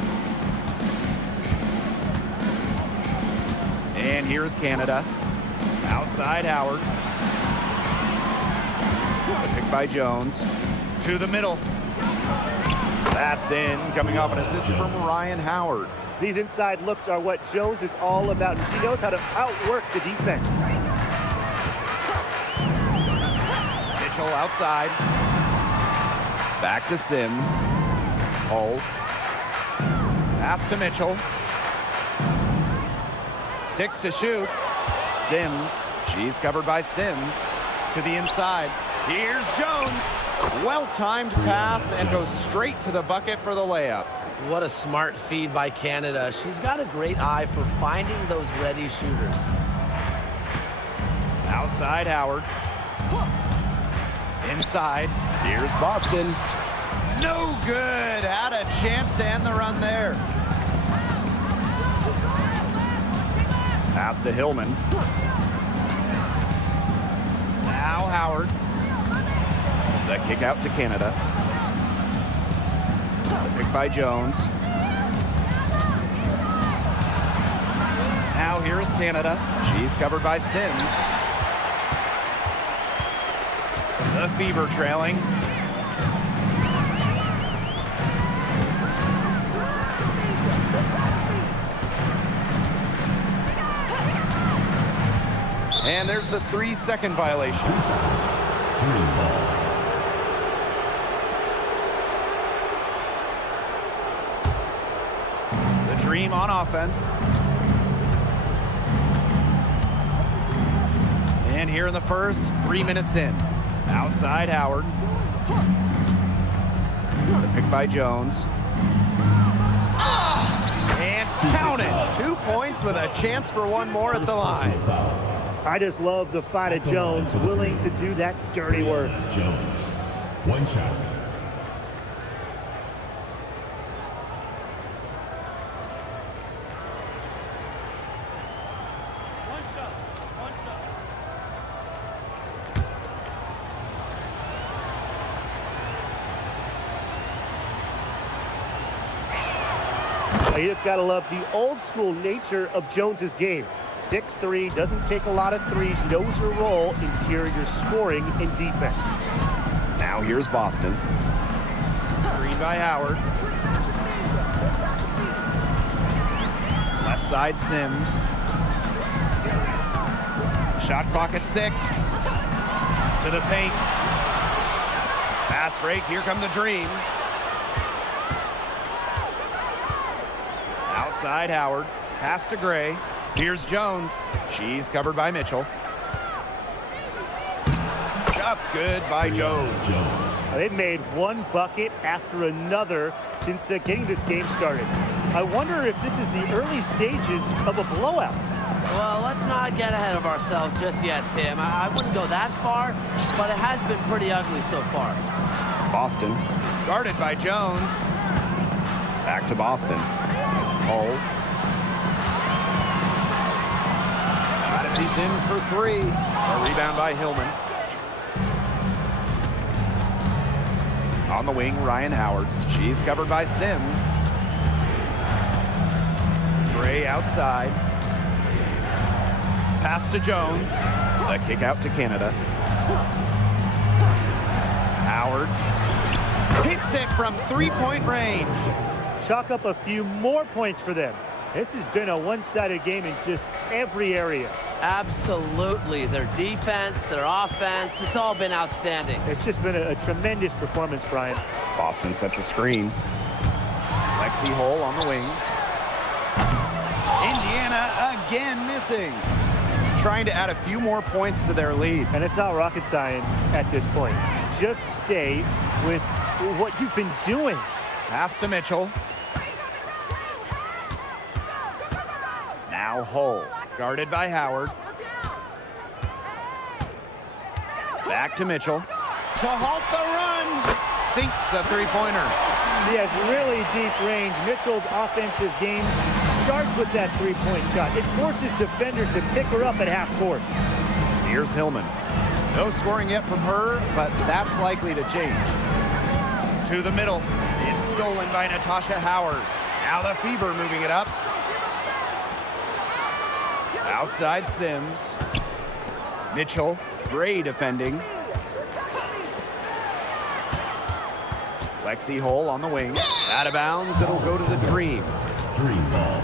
And here's Canada. Outside Howard. The pick by Jones. To the middle. That's in, coming off an assist from Ryan Howard. These inside looks are what Jones is all about, and she knows how to outwork the defense. Mitchell outside. Back to Sims. Hull. Pass to Mitchell. 6 to shoot. Sims. She's covered by Sims. To the inside. Here's Jones. Well-timed pass and goes straight to the bucket for the layup. What a smart feed by Canada. She's got a great eye for finding those ready shooters. Outside Howard. Inside. Here's Boston. No good. Had a chance to end the run there. Pass to Hillman. Now Howard. The kick out to Canada. The pick by Jones. Now here is Canada. She's covered by Sims. The Fever trailing. And there's the 3-second violation. 3 seconds. Dream ball. The Dream on offense. And here in the first, 3 minutes in. Outside Howard. The pick by Jones. And count it. 2 points with a chance for one more at the line. I just love the fight of Jones, willing to do that dirty work. Jones. 1 shot. You just got to love the old school nature of Jones's game. 6'3", doesn't take a lot of threes, knows her role, interior scoring and defense. Now here's Boston. Green by Howard. Left side Sims. Shot clock at 6. To the paint. Pass break. Here come the Dream. Outside Howard. Pass to Gray. Here's Jones. She's covered by Mitchell. Shots good by Jones. They've made one bucket after another since getting this game started. I wonder if this is the early stages of a blowout. Well, let's not get ahead of ourselves just yet, Tim. I wouldn't go that far, but it has been pretty ugly so far. Boston. Guarded by Jones. Back to Boston. Hull. See Sims for 3. A rebound by Hillman. On the wing, Ryan Howard. She's covered by Sims. Gray outside. Pass to Jones. The kick out to Canada. Howard hits it from 3-point range. Chalk up a few more points for them. This has been a one-sided game in just every area. Absolutely. Their defense, their offense, it's all been outstanding. It's just been a tremendous performance, Brian. Boston sets a screen. Lexi Hull on the wing. Indiana again missing. Trying to add a few more points to their lead. And it's not rocket science at this point. Just stay with what you've been doing. Pass to Mitchell. Now Hull, guarded by Howard. Back to Mitchell. To halt the run. Sinks the three-pointer. He has really deep range. Mitchell's offensive game starts with that three-point shot. It forces defenders to pick her up at half court. Here's Hillman. No scoring yet from her, but that's likely to change. To the middle. It's stolen by Natasha Howard. Now the Fever moving it up. Outside Sims. Mitchell. Gray defending. Lexi Hull on the wing. Out of bounds. It'll go to the Dream. Dream ball.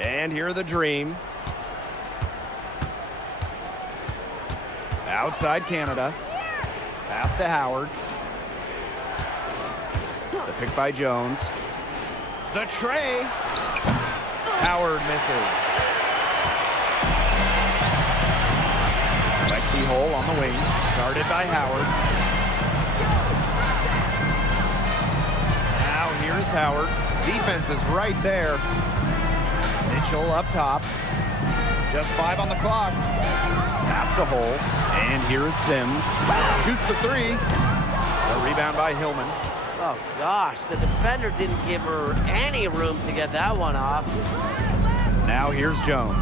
And here are the Dream. Outside Canada. Pass to Howard. The pick by Jones. The tray. Howard misses. Lexi Hole on the wing, guarded by Howard. Now here's Howard. Defense is right there. Mitchell up top. Just 5 on the clock. Pass to Hole. And here is Sims. Shoots the 3. A rebound by Hillman. Oh, gosh, the defender didn't give her any room to get that one off. Now here's Jones.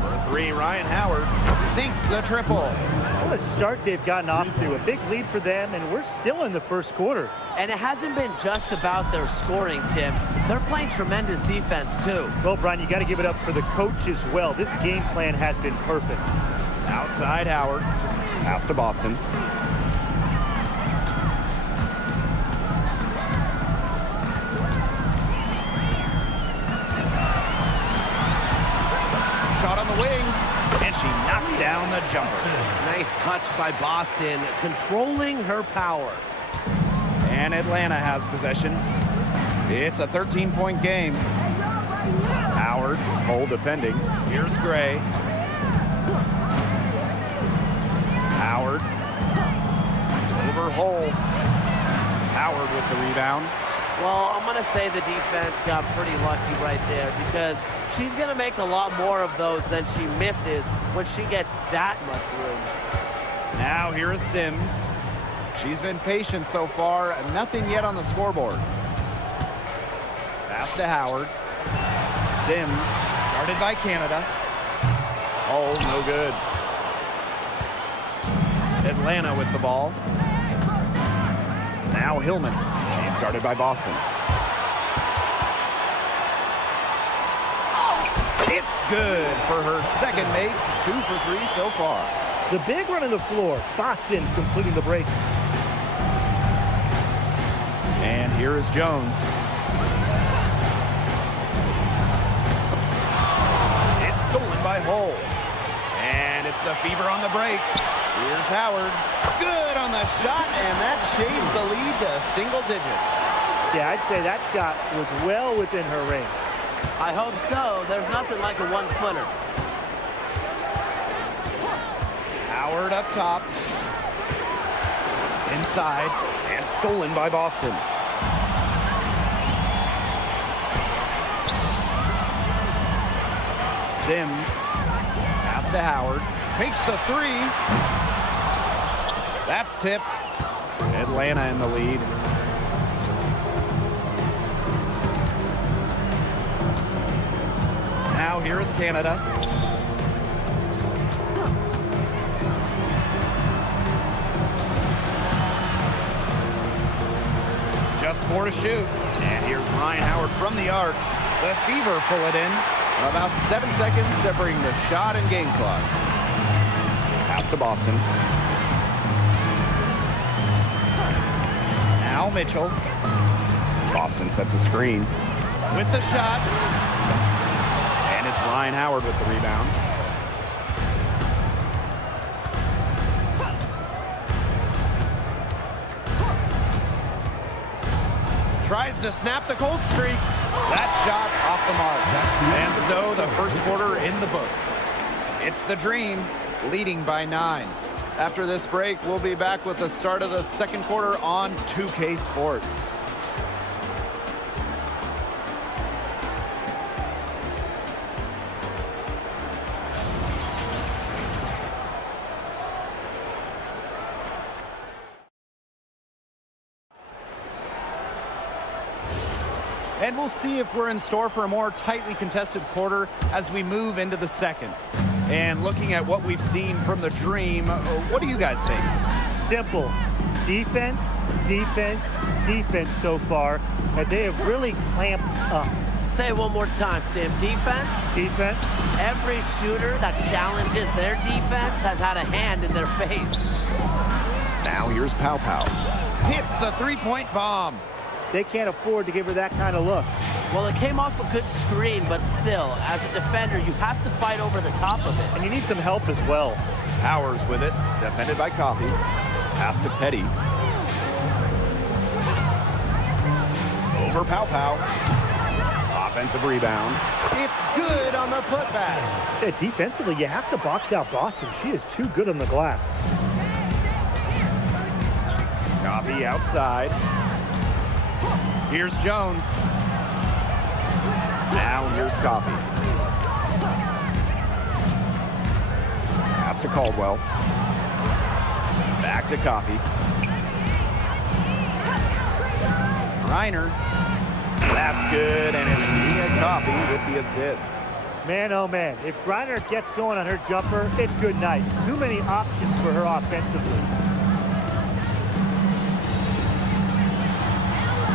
For 3, Ryan Howard sinks the triple. What a start they've gotten off to. A big lead for them, and we're still in the first quarter. And it hasn't been just about their scoring, Tim. They're playing tremendous defense, too. Well, Brian, you got to give it up for the coach as well. This game plan has been perfect. Outside Howard. Pass to Boston. Shot on the wing, and she knocks down the jumper. Nice touch by Boston, controlling her power. And Atlanta has possession. It's a 13-point game. Howard, Hole defending. Here's Gray. Howard. Over Hole. Howard with the rebound. Well, I'm going to say the defense got pretty lucky right there because she's going to make a lot more of those than she misses when she gets that much room. Now here is Sims. She's been patient so far, nothing yet on the scoreboard. Pass to Howard. Sims, guarded by Canada. Oh, no good. Atlanta with the ball. Now Hillman. She's guarded by Boston. It's good for her second mate. 2 for 3 so far. The big run on the floor. Boston completing the break. And here is Jones. It's stolen by Hole. And it's the Fever on the break. Here's Howard. Good on the shot, and that shaves the lead to single digits. Yeah, I'd say that shot was well within her range. I hope so. There's nothing like a one-footer. Howard up top. Inside. And stolen by Boston. Sims. Pass to Howard. Takes the 3. That's tipped. Atlanta in the lead. Now here is Canada. Just 4 to shoot. And here's Ryan Howard from the arc. The Fever pull it in. About 7 seconds separating the shot and game clocks. Pass to Boston. Now Mitchell. Boston sets a screen. With the shot. And it's Ryan Howard with the rebound. Tries to snap the cold streak. That shot off the mark. And so the first quarter in the books. It's the Dream leading by 9. After this break, we'll be back with the start of the second quarter on 2K Sports. And we'll see if we're in store for a more tightly contested quarter as we move into the second. And looking at what we've seen from the Dream, what do you guys think? Simple. Defense, defense, defense so far. And they have really clamped up. Say it one more time, Tim. Defense? Defense. Every shooter that challenges their defense has had a hand in their face. Now here's Pow Pow. Hits the three-point bomb. They can't afford to give her that kind of look. Well, it came off a good screen, but still, as a defender, you have to fight over the top of it. And you need some help as well. Powers with it. Defended by Coffey. Pass to Petty. over Pow Pow. Offensive rebound. It's good on the putback. Yeah, defensively, you have to box out Boston. She is too good on the glass. Coffee outside. Here's Jones. Now here's Coffee. Pass to Caldwell. Back to Coffee. Reiner. That's good, and it's Mia Coffee with the assist. Man, oh man, if Griner gets going on her jumper, it's good night. Too many options for her offensively.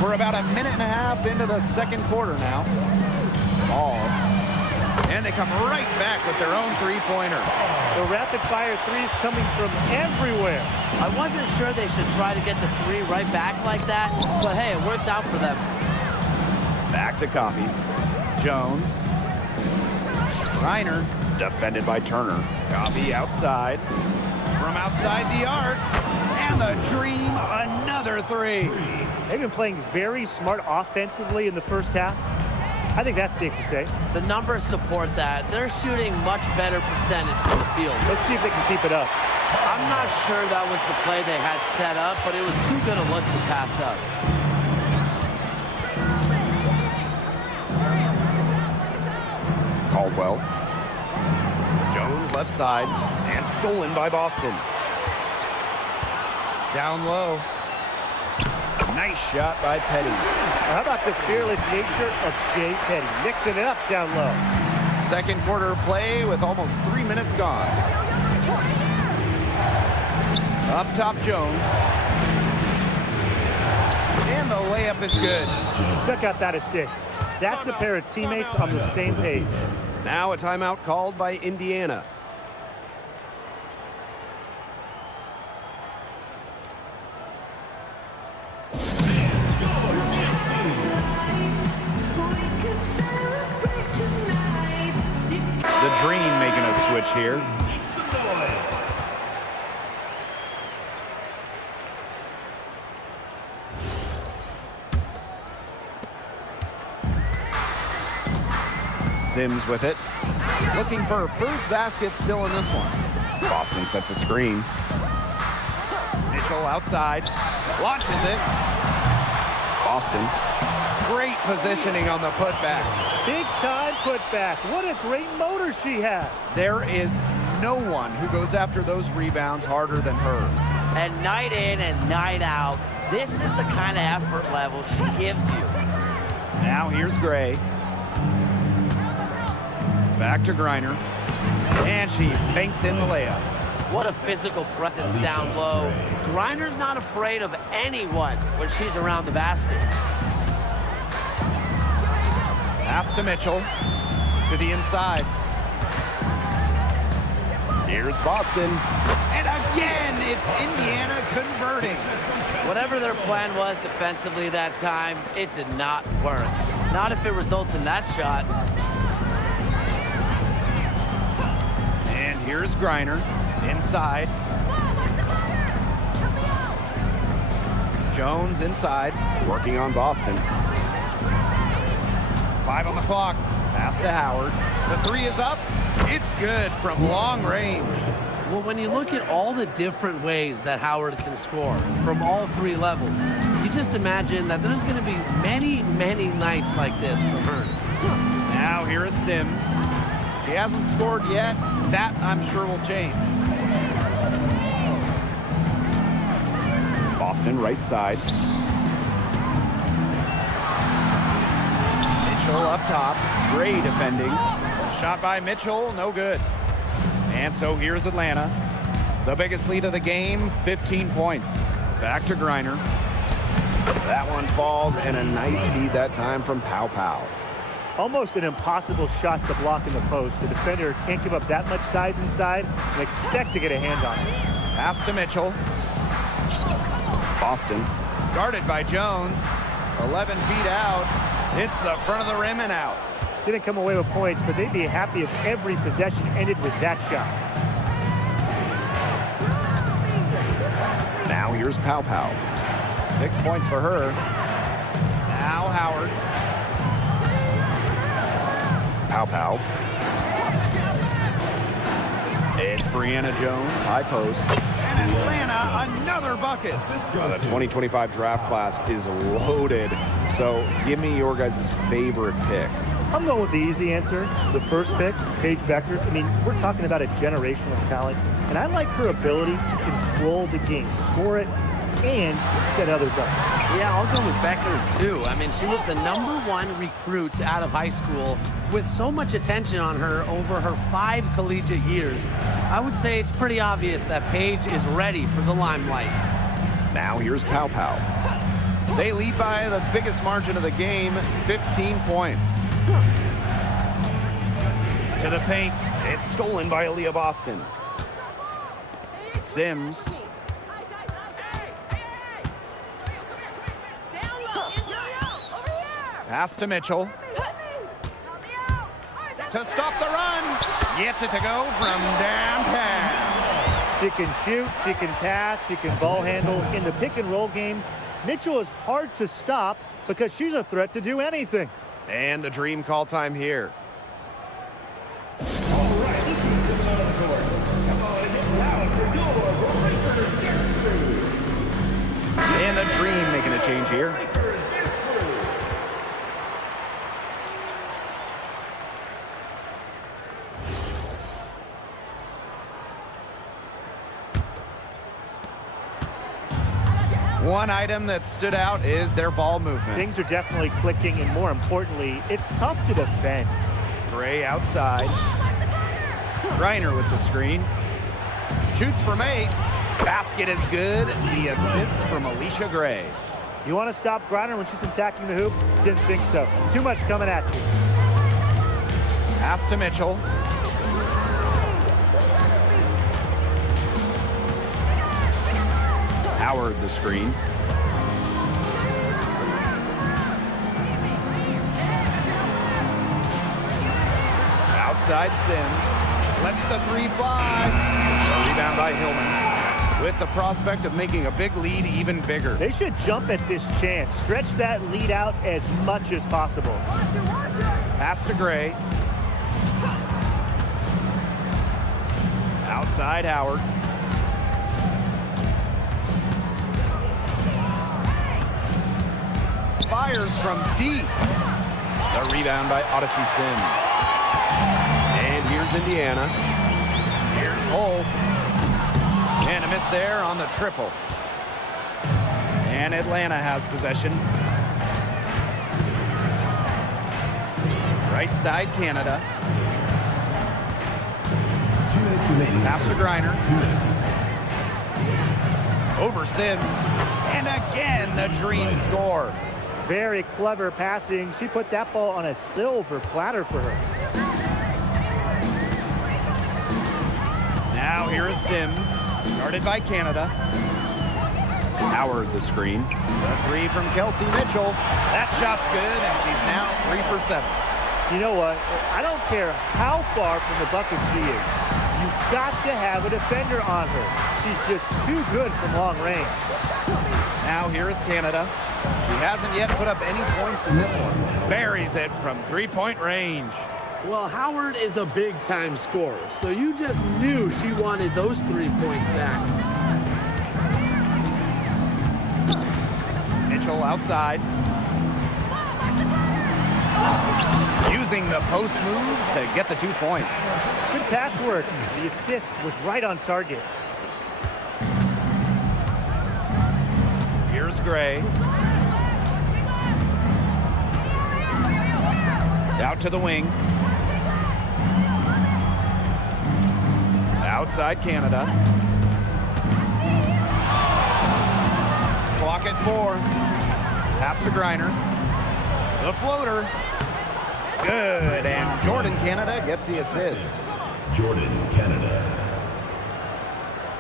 We're about a minute and a half into the second quarter now. Ball. And they come right back with their own three-pointer. The rapid-fire threes coming from everywhere. I wasn't sure they should try to get the three right back like that, but hey, it worked out for them. Back to Coffee. Jones. Reiner. Defended by Turner. Coffee outside. From outside the arc. And the Dream, another three. They've been playing very smart offensively in the first half. I think that's safe to say. The numbers support that. They're shooting much better percentage from the field. Let's see if they can keep it up. I'm not sure that was the play they had set up, but it was too good a look to pass up. Caldwell. Jones left side, and stolen by Boston. Down low. Nice shot by Petty. How about the fearless nature of Jay Petty? Mixing it up down low. Second quarter play with almost 3 minutes gone. Up top, Jones. And the layup is good. Check out that assist. That's a pair of teammates on the same page. Now a timeout called by Indiana. The Dream making a switch here. Sims with it. Looking for first basket still in this one. Boston sets a screen. Mitchell outside. Launches it. Boston. Great positioning on the putback. Big time putback. What a great motor she has. There is no one who goes after those rebounds harder than her. And night in and night out, this is the kind of effort level she gives you. Now here's Gray. Back to Griner. And she banks in the layup. What a physical presence down low. Griner's not afraid of anyone when she's around the basket. Pass to Mitchell. To the inside. Here's Boston. And again, it's Indiana converting. Whatever their plan was defensively that time, it did not work. Not if it results in that shot. And here's Griner. Inside. Jones inside. Working on Boston. 5 on the clock. Pass to Howard. The three is up. It's good from long range. Well, when you look at all the different ways that Howard can score from all three levels, you just imagine that there's going to be many, many nights like this for her. Now here is Sims. She hasn't scored yet. That, I'm sure, will change. Boston right side. Mitchell up top. Gray defending. Shot by Mitchell, no good. And so here's Atlanta. The biggest lead of the game, 15 points. Back to Griner. That one falls, and a nice feed that time from Pow Pow. Almost an impossible shot to block in the post. The defender can't give up that much size inside and expect to get a hand on it. Pass to Mitchell. Boston. Guarded by Jones. 11 feet out. Hits the front of the rim and out. Didn't come away with points, but they'd be happy if every possession ended with that shot. Now here's Pow Pow. 6 points for her. Now Howard. Pow pow. It's Brianna Jones, high post. And Atlanta, another bucket. The 2025 draft class is loaded. So give me your guys' favorite pick. I'm going with the easy answer. The first pick, Paige Beckers. I mean, we're talking about a generational talent, and I like her ability to control the game, score it, and set others up. Yeah, I'll go with Beckers too. I mean, she was the #1 recruit out of high school with so much attention on her over her 5 collegiate years. I would say it's pretty obvious that Paige is ready for the limelight. Now here's Pow Pow. They lead by the biggest margin of the game, 15 points. To the paint. It's stolen by Aaliyah Boston. Sims. Pass to Mitchell. To stop the run. Gets it to go from downtown. She can shoot, she can pass, she can ball handle. In the pick and roll game, Mitchell is hard to stop because she's a threat to do anything. And the dream call time here. All right, this is coming out of the court. Come on and get loud for your Breakers Dance Crew. And the dream making a change here. Breakers Dance Crew. One item that stood out is their ball movement. Things are definitely clicking, and more importantly, it's tough to defend. Gray outside. Reiner with the screen. Shoots from 8. Basket is good. The assist from Alicia Gray. You want to stop Griner when she's attacking the hoop? Didn't think so. Too much coming at you. Pass to Mitchell. Howard the screen. Outside Sims. Lets the 3 fly. A rebound by Hillman. With the prospect of making a big lead even bigger. They should jump at this chance. Stretch that lead out as much as possible. Pass to Gray. Outside Howard. Fires from deep. The rebound by Odyssey Sims. And here's Indiana. Here's Holt. And a miss there on the triple. And Atlanta has possession. Right side Canada. 2 minutes remaining. Pass to Griner. 2 minutes. Over Sims. And again, the dream score. Very clever passing. She put that ball on a silver platter for her. Now here is Sims. Guarded by Canada. Howard the screen. The 3 from Kelsey Mitchell. That shot's good, and she's now 3 for 7. You know what? I don't care how far from the bucket she is. You've got to have a defender on her. She's just too good from long range. Now here is Canada. She hasn't yet put up any points in this one. Buries it from 3-point range. Well, Howard is a big-time scorer, so you just knew she wanted those 3 points back. Mitchell outside. Using the post moves to get the 2 points. Good pass work. The assist was right on target. Here's Gray. Out to the wing. Outside Canada. Clock at 4. Pass to Griner. The floater. Good, and Jordan Canada gets the assist. Jordan, Canada.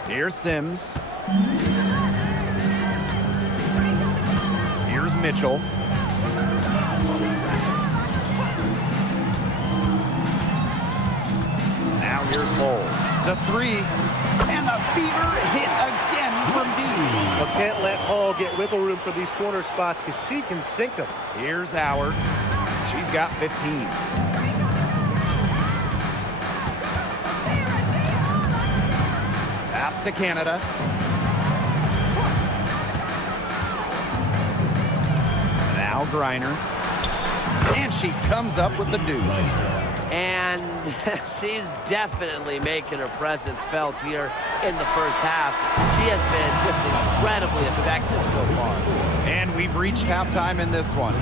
Here's Sims. Here's Mitchell. Now here's Hull. The 3, and the fever hit again from deep. Well, can't let Hall get wiggle room for these corner spots because she can sink them. Here's Howard. She's got 15. Pass to Canada. Now Griner. And she comes up with the deuce. And she's definitely making her presence felt here in the first half. She has been just incredibly effective so far. And we've reached halftime in this one.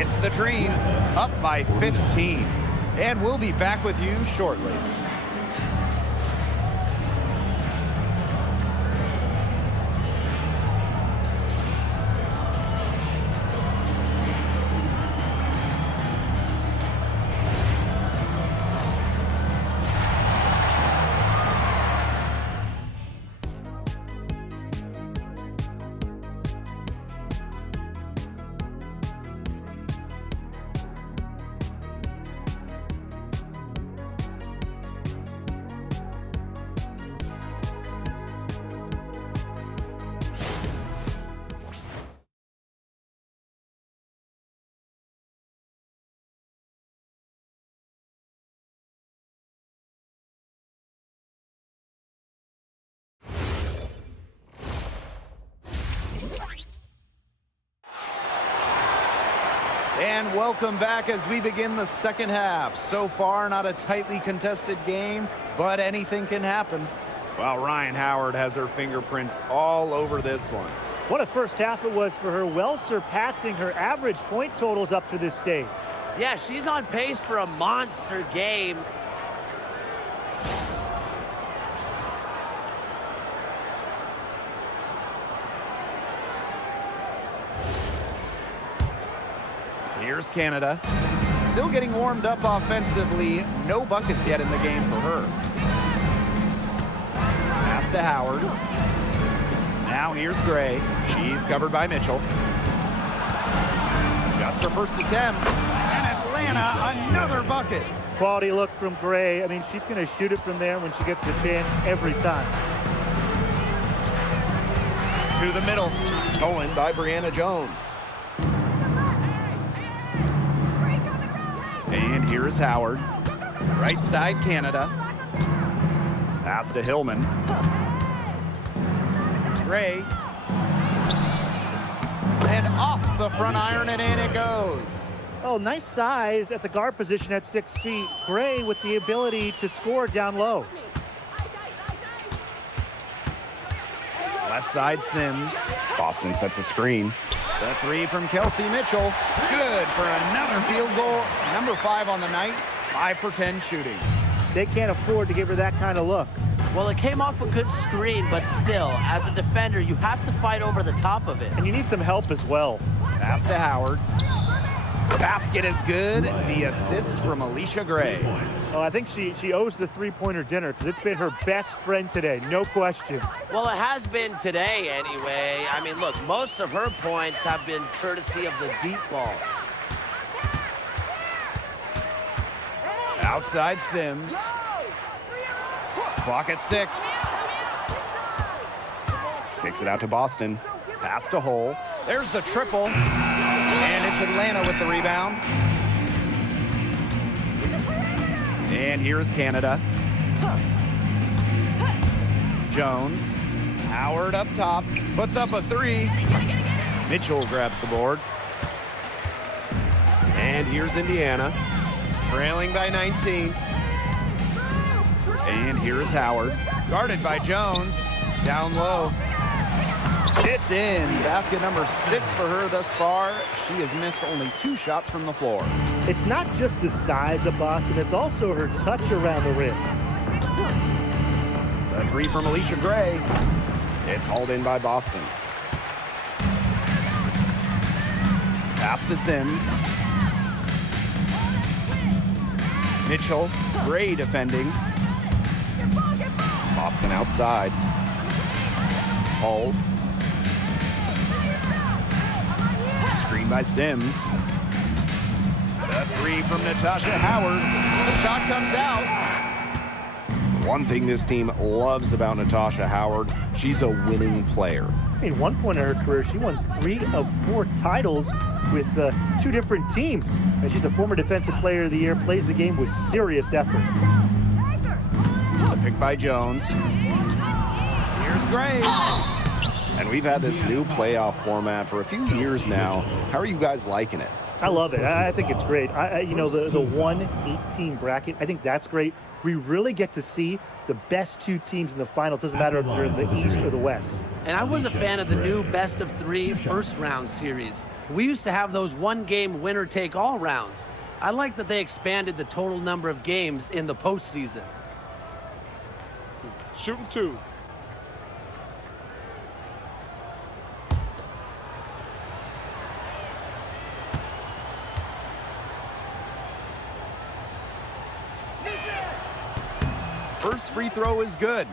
It's the Dream, up by 15. And we'll be back with you shortly. And welcome back as we begin the second half. So far, not a tightly contested game, but anything can happen. Well, Ryan Howard has her fingerprints all over this one. What a first half it was for her, well surpassing her average point totals up to this stage. Yeah, she's on pace for a monster game. Here's Canada. Still getting warmed up offensively. No buckets yet in the game for her. Pass to Howard. Now here's Gray. She's covered by Mitchell. Just her first attempt. And Atlanta, another bucket. Quality look from Gray. I mean, she's going to shoot it from there when she gets the chance every time. To the middle. Stolen by Brianna Jones. And here is Howard. Right side, Canada. Pass to Hillman. Gray. And off the front iron, and in it goes. Oh, nice size at the guard position at 6 feet. Gray with the ability to score down low. Left side, Sims. Boston sets a screen. The three from Kelsey Mitchell. Good for another field goal. Number 5 on the night. 5 for 10 shooting. They can't afford to give her that kind of look. Well, it came off a good screen, but still, as a defender, you have to fight over the top of it. And you need some help as well. Pass to Howard. Basket is good. The assist from Alicia Gray. Oh, I think she owes the three-pointer dinner because it's been her best friend today, no question. Well, it has been today anyway. I mean, look, most of her points have been courtesy of the deep ball. Outside Sims. Clock at 6. Kicks it out to Boston. Pass to Hole. There's the triple. And it's Atlanta with the rebound. And here's Canada. Jones. Howard up top. Puts up a 3. Mitchell grabs the board. And here's Indiana. Trailing by 19. And here's Howard. Guarded by Jones. Down low. It's in. Basket number 6 for her thus far. She has missed only 2 shots from the floor. It's not just the size of Boston, it's also her touch around the rim. The 3 from Alicia Gray. It's hauled in by Boston. Pass to Sims. Mitchell. Gray defending. Boston outside. Hold. Screen by Sims. The 3 from Natasha Howard. The shot comes out. One thing this team loves about Natasha Howard, she's a winning player. At one point in her career, she won 3 of 4 titles with 2 different teams. And she's a former Defensive Player of the Year, plays the game with serious effort. The pick by Jones. Here's Gray. And we've had this new playoff format for a few years now. How are you guys liking it? I love it. I think it's great. You know, the 1-8-team bracket, I think that's great. We really get to see the best 2 teams in the final. It doesn't matter if they're in the East or the West. And I was a fan of the new best-of-3 first-round series. We used to have those one-game winner-take-all rounds. I like that they expanded the total number of games in the postseason. Shooting 2. First free throw is good.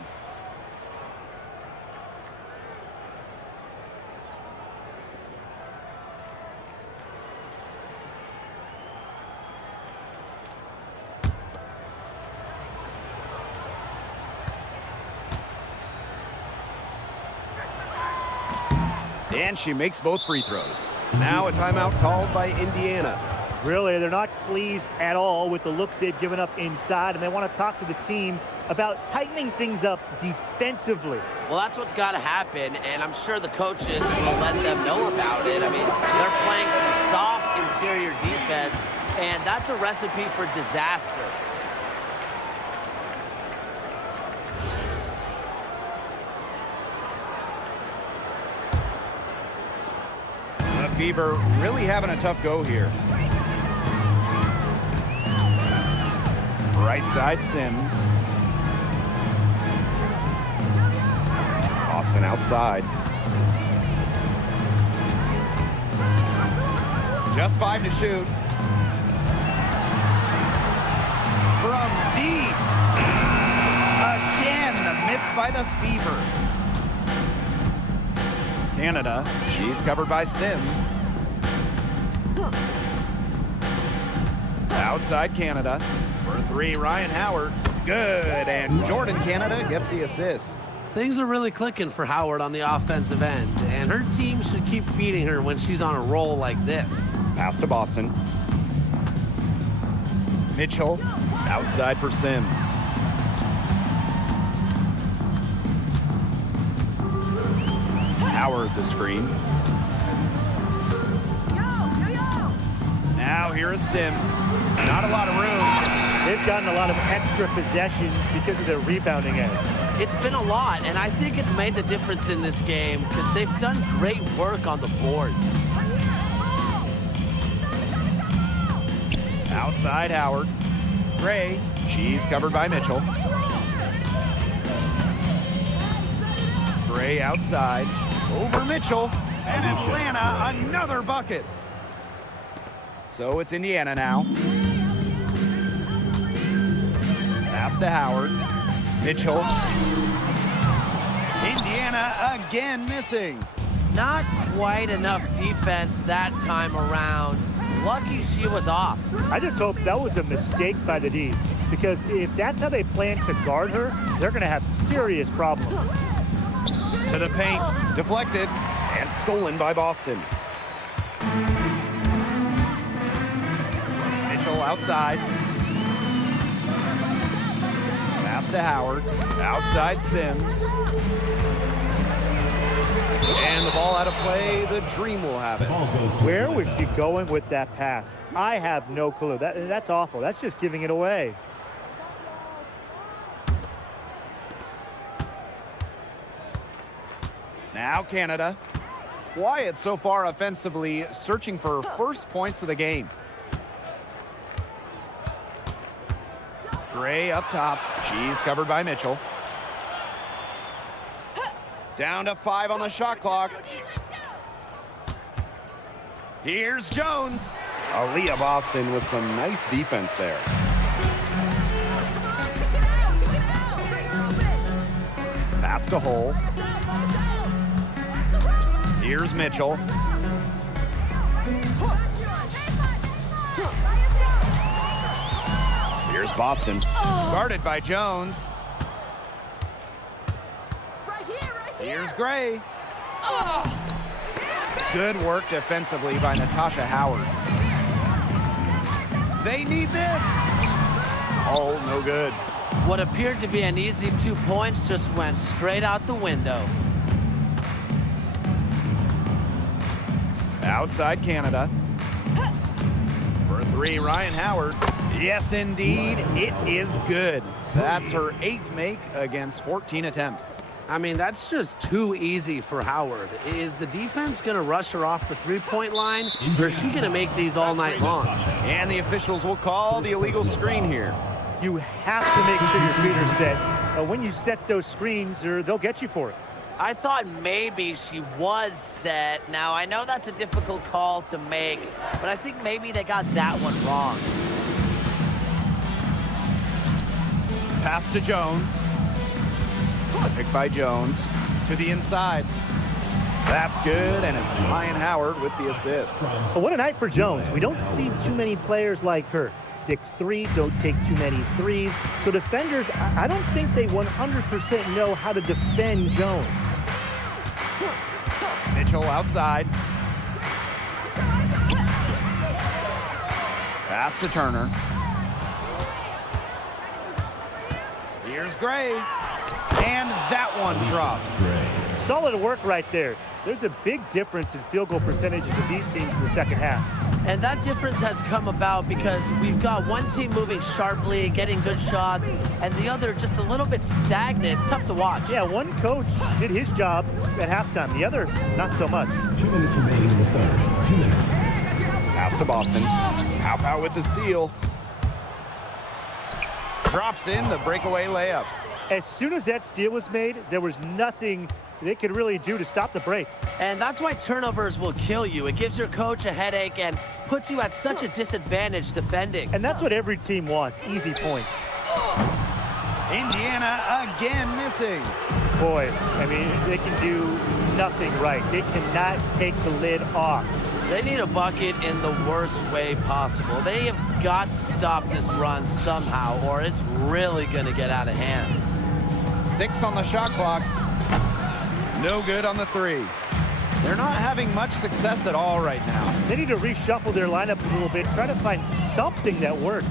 And she makes both free throws. Now a timeout called by Indiana. Really, they're not pleased at all with the looks they've given up inside, and they want to talk to the team about tightening things up defensively. Well, that's what's got to happen, and I'm sure the coaches will let them know about it. I mean, they're playing some soft interior defense, and that's a recipe for disaster. The Fever really having a tough go here. Right side, Sims. Boston outside. Just 5 to shoot. From deep. Again, the miss by the Fever. Canada, she's covered by Sims. Outside Canada. For 3, Ryan Howard. Good, and Jordan Canada gets the assist. Things are really clicking for Howard on the offensive end, and her team should keep feeding her when she's on a roll like this. Pass to Boston. Mitchell, outside for Sims. Howard the screen. Now here is Sims. Not a lot of room. They've gotten a lot of extra possessions because of their rebounding edge. It's been a lot, and I think it's made the difference in this game because they've done great work on the boards. Outside Howard. Gray, she's covered by Mitchell. Gray outside. Over Mitchell. And Atlanta, another bucket. So it's Indiana now. Pass to Howard. Mitchell. Indiana again missing. Not quite enough defense that time around. Lucky she was off. I just hope that was a mistake by the D, because if that's how they plan to guard her, they're going to have serious problems. To the paint. Deflected. And stolen by Boston. Mitchell outside. Pass to Howard. Outside Sims. And the ball out of play. The Dream will have it. Where was she going with that pass? I have no clue. That's awful. That's just giving it away. Now Canada. Quiet so far offensively, searching for first points of the game. Gray up top. She's covered by Mitchell. Down to 5 on the shot clock. Here's Jones. Aaliyah Boston with some nice defense there. Pass to Hole. Here's Mitchell. Here's Boston. Guarded by Jones. Here's Gray. Good work defensively by Natasha Howard. They need this. Oh, no good. What appeared to be an easy 2 points just went straight out the window. Outside Canada. For three, Ryan Howard. Yes, indeed, it is good. That's her 8th make against 14 attempts. I mean, that's just too easy for Howard. Is the defense going to rush her off the three-point line, or is she going to make these all night long? And the officials will call the illegal screen here. You have to make sure your feet are set. When you set those screens, or they'll get you for it. I thought maybe she was set. Now, I know that's a difficult call to make, but I think maybe they got that one wrong. Pass to Jones. Pick by Jones to the inside. That's good, and it's Ryan Howard with the assist. But what a night for Jones. We don't see too many players like her. 6'3", don't take too many threes. So defenders, I don't think they 100% know how to defend Jones. Mitchell outside. Pass to Turner. Here's Gray. And that one drops. Solid work right there. There's a big difference in field goal percentages of these teams in the second half. And that difference has come about because we've got one team moving sharply, getting good shots, and the other just a little bit stagnant. It's tough to watch. Yeah, one coach did his job at halftime. The other, not so much. 2 minutes remaining in the third. 2 minutes. Pass to Boston. Pow with the steal. Drops in the breakaway layup. As soon as that steal was made, there was nothing they could really do to stop the break. And that's why turnovers will kill you. It gives your coach a headache and puts you at such a disadvantage defending. And that's what every team wants, easy points. Indiana again missing. Boy, I mean, they can do nothing right. They cannot take the lid off. They need a bucket in the worst way possible. They have got to stop this run somehow, or it's really going to get out of hand. 6 on the shot clock. No good on the 3. They're not having much success at all right now. They need to reshuffle their lineup a little bit, try to find something that works.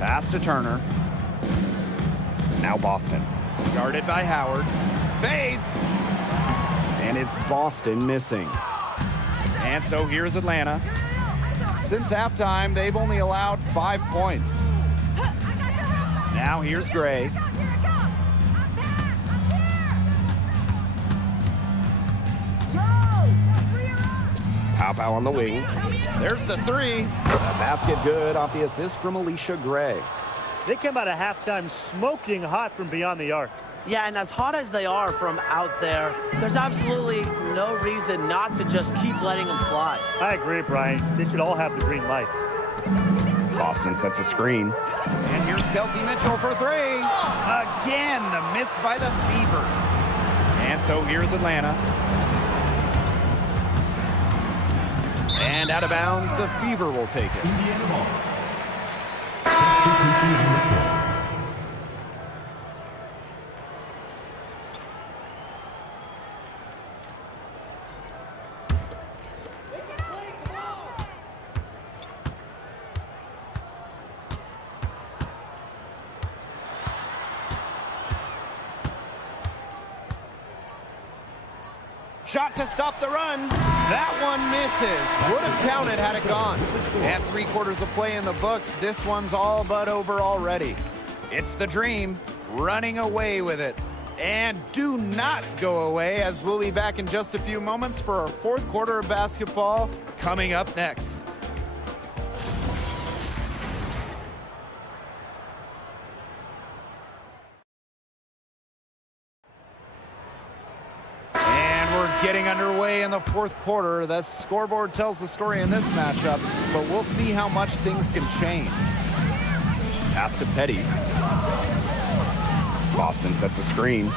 Pass to Turner. Now Boston. Guarded by Howard. Fades. And it's Boston missing. And so here's Atlanta. Since halftime, they've only allowed 5 points. Now here's Gray. Pow on the wing. There's the 3. The basket good off the assist from Alicia Gray. They come out of halftime smoking hot from beyond the arc. Yeah, and as hot as they are from out there, there's absolutely no reason not to just keep letting them fly. I agree, Brian. They should all have the green light. Boston sets a screen. And here's Kelsey Mitchell for 3. Again, the miss by the Fever. And so here's Atlanta. And out of bounds, the Fever will take it. Indiana ball. Substitution required. Shot to stop the run. That one misses. Would have counted had it gone. And 3/4 of play in the books. This one's all but over already. It's the Dream running away with it. And do not go away, as we'll be back in just a few moments for our 4th quarter of basketball coming up next. Getting underway in the 4th quarter. The scoreboard tells the story in this matchup, but we'll see how much things can change. Pass to Petty. Boston sets a screen.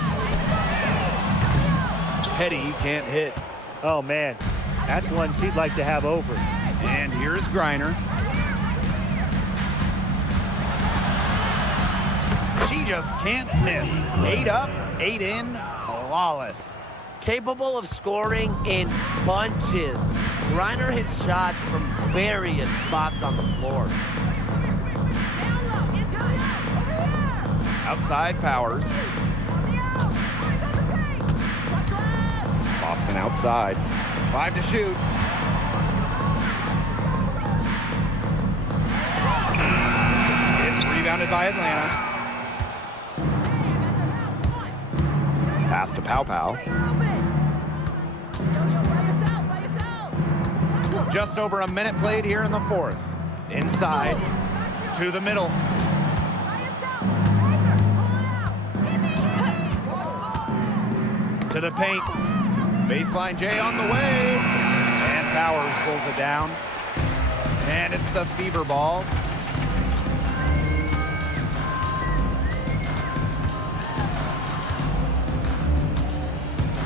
Petty can't hit. Oh, man. That's one she'd like to have over. And here's Griner. She just can't miss. 8 up. 8 in, flawless. Capable of scoring in bunches. Griner hits shots from various spots on the floor. Outside Powers. Boston outside. 5 to shoot. It's rebounded by Atlanta. Pass to Pow Pow. Just over a minute played here in the fourth. Inside to the middle. To the paint. Baseline J on the way. And Powers pulls it down. And it's the fever ball.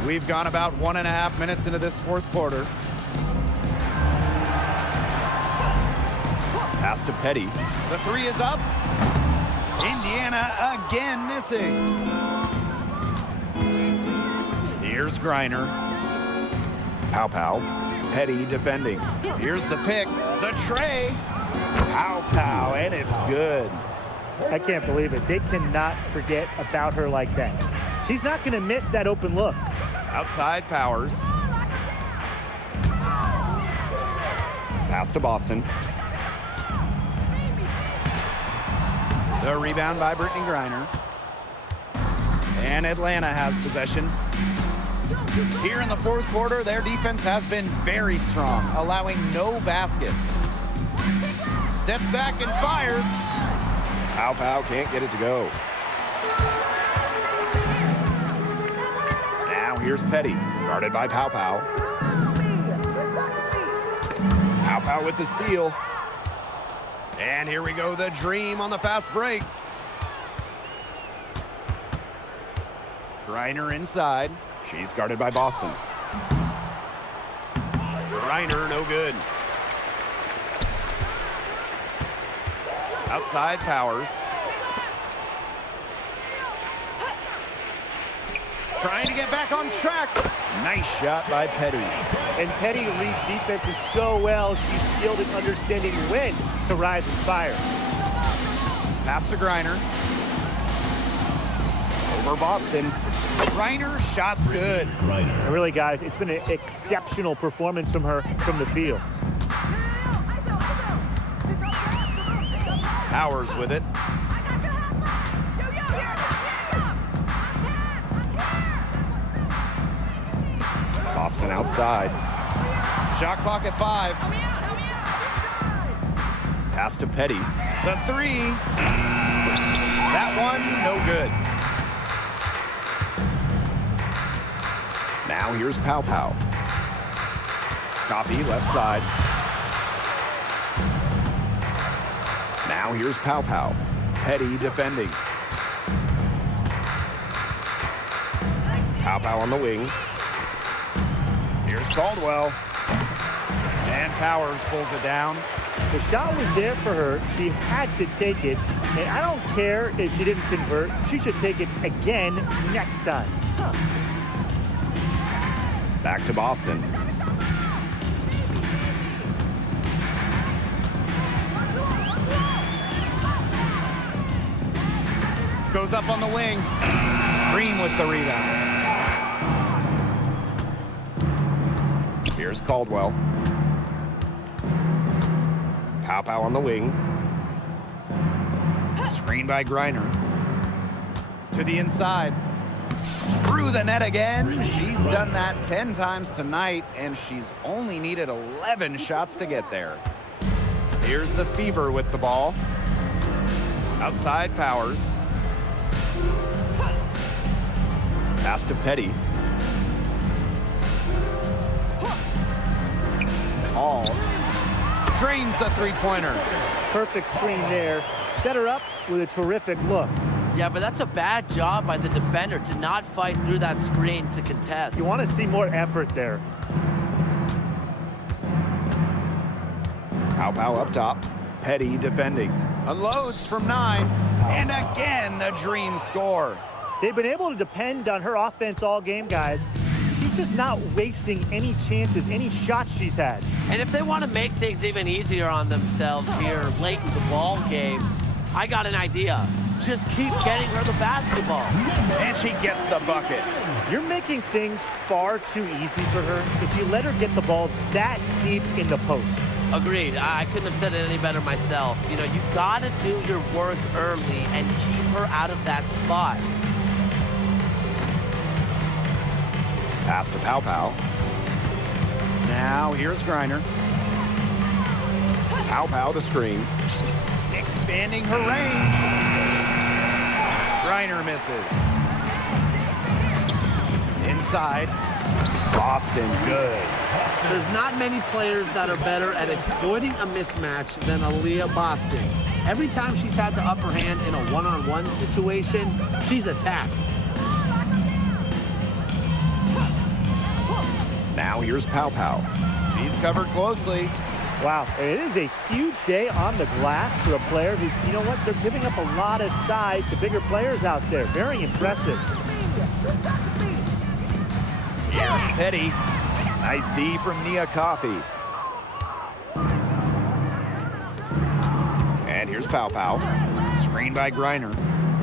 We've gone about 1.5 minutes into this fourth quarter. Pass to Petty. The three is up. Indiana again missing. Here's Griner. Pow Pow. Petty defending. Here's the pick. The tray. Pow pow, and it's good. I can't believe it. They cannot forget about her like that. She's not going to miss that open look. Outside Powers. Pass to Boston. The rebound by Brittany Griner. And Atlanta has possession. Here in the fourth quarter, their defense has been very strong, allowing no baskets. Steps back and fires. Pow Pow can't get it to go. Now here's Petty, guarded by Pow Pow. Pow Pow with the steal. And here we go, the dream on the fast break. Griner inside. She's guarded by Boston. Griner, no good. Outside Powers. Trying to get back on track. Nice shot by Petty. And Petty reads defenses so well, she's skilled in understanding when to rise and fire. Pass to Griner. Over Boston. Griner, shot's good. And really, guys, it's been an exceptional performance from her from the field. Powers with it. Boston outside. Shot clock at 5. Pass to Petty. The three. That one, no good. Now here's Pow Pow. Coffee left side. Now here's Pow Pow. Petty defending. Pow Pow on the wing. Here's Caldwell. And Powers pulls it down. The shot was there for her. She had to take it. And I don't care if she didn't convert. She should take it again next time. Back to Boston. Goes up on the wing. Green with the rebound. Here's Caldwell. Pow Pow on the wing. Screen by Griner. To the inside. Through the net again. She's done that 10 times tonight, and she's only needed 11 shots to get there. Here's the Fever with the ball. Outside Powers. Pass to Petty. Hall drains the three-pointer. Perfect screen there. Set her up with a terrific look. Yeah, but that's a bad job by the defender to not fight through that screen to contest. You want to see more effort there. Pow Pow up top. Petty defending. Unloads from 9. And again, the dream score. They've been able to depend on her offense all game, guys. She's just not wasting any chances, any shots she's had. And if they want to make things even easier on themselves here late in the ball game, I got an idea. Just keep getting her the basketball. And she gets the bucket. You're making things far too easy for her if you let her get the ball that deep in the post. Agreed. I couldn't have said it any better myself. You know, you got to do your work early and keep her out of that spot. Pass to Pow Pow. Now here's Griner. Pow Pow the screen. Expanding her range. Griner misses. Inside. Boston, good. There's not many players that are better at exploiting a mismatch than Aaliyah Boston. Every time she's had the upper hand in a one-on-one situation, she's attacked. Now here's Pow Pow. She's covered closely. Wow, it is a huge day on the glass for a player who's, you know what, they're giving up a lot of size to bigger players out there. Very impressive. Here's Petty. Nice D from Nia Coffey. And here's Pow Pow. Screened by Griner.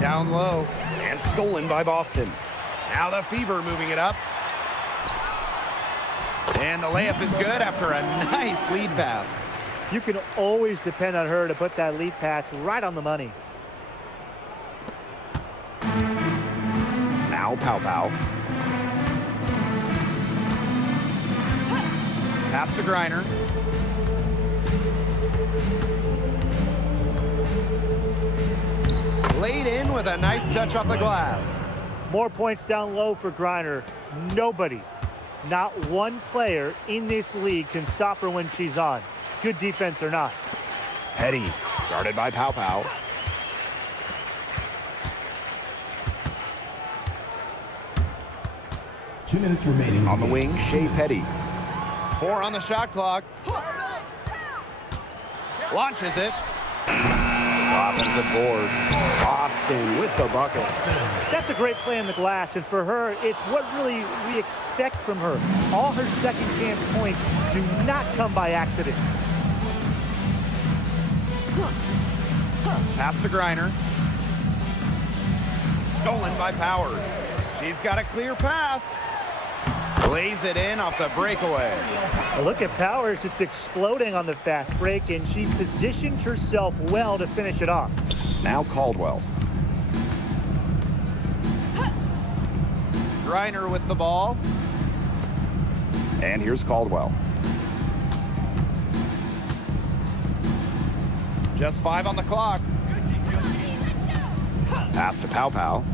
Down low. And stolen by Boston. Now the Fever moving it up. And the layup is good after a nice lead pass. You can always depend on her to put that lead pass right on the money. Now Pow Pow. Pass to Griner. Laid in with a nice touch off the glass. More points down low for Griner. Nobody, not one player in this league can stop her when she's on. Good defense or not. Petty, guarded by Pow Pow. Two minutes remaining. On the wing, Shea Petty. 4 on the shot clock. Launches it. Offensive board. Boston with the bucket. That's a great play on the glass, and for her, it's what really we expect from her. All her second chance points do not come by accident. Pass to Griner. Stolen by Powers. She's got a clear path. Lays it in off the breakaway. Look at Powers just exploding on the fast break, and she positioned herself well to finish it off. Now Caldwell. Griner with the ball. And here's Caldwell. Just 5 on the clock. Pass to Pow Pow.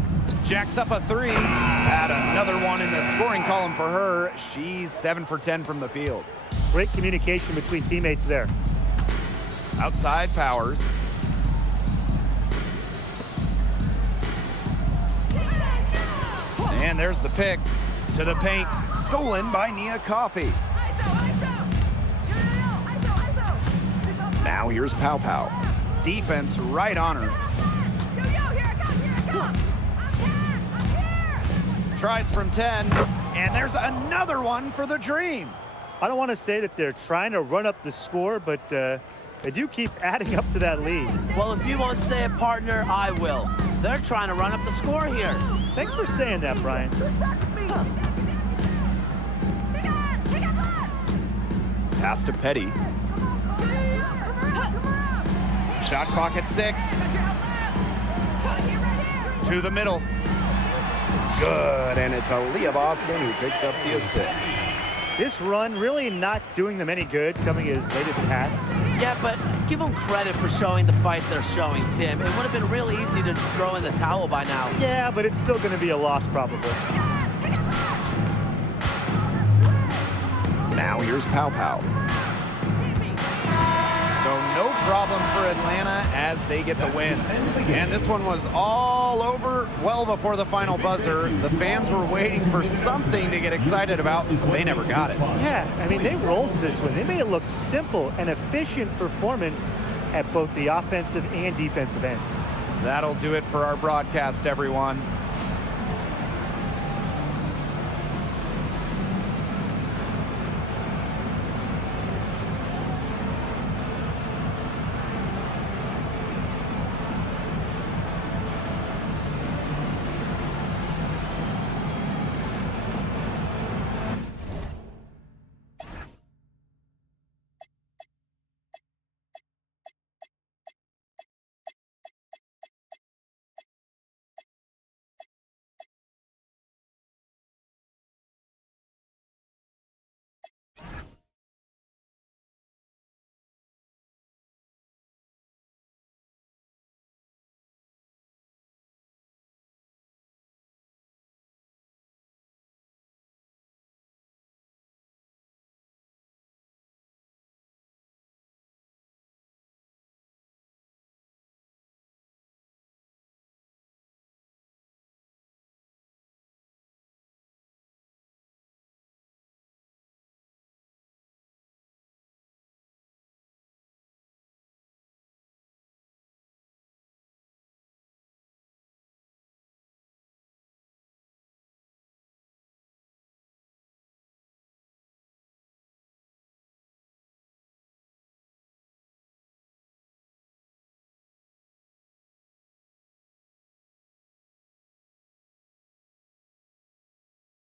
Jacks up a 3. Add another one in the scoring column for her. She's 7 for 10 from the field. Great communication between teammates there. Outside Powers. And there's the pick to the paint. Stolen by Nia Coffey. Now here's Pow Pow. Defense right on her. Tries from 10, and there's another one for the Dream. I don't want to say that they're trying to run up the score, but they do keep adding up to that lead. Well, if you won't say it, partner, I will. They're trying to run up the score here. Thanks for saying that, Brian. Pass to Petty. Shot clock at 6. To the middle. Good, and it's Aaliyah Boston who picks up the assist. This run really not doing them any good, coming as late as it has. Yeah, but give them credit for showing the fight they're showing, Tim. It would have been really easy to just throw in the towel by now. Yeah, but it's still going to be a loss, probably. Now here's Pow Pow. So no problem for Atlanta as they get the win. And this one was all over well before the final buzzer. The fans were waiting for something to get excited about. They never got it. Yeah, I mean, they rolled this one. They made it look simple and efficient performance at both the offensive and defensive ends. That'll do it for our broadcast, everyone.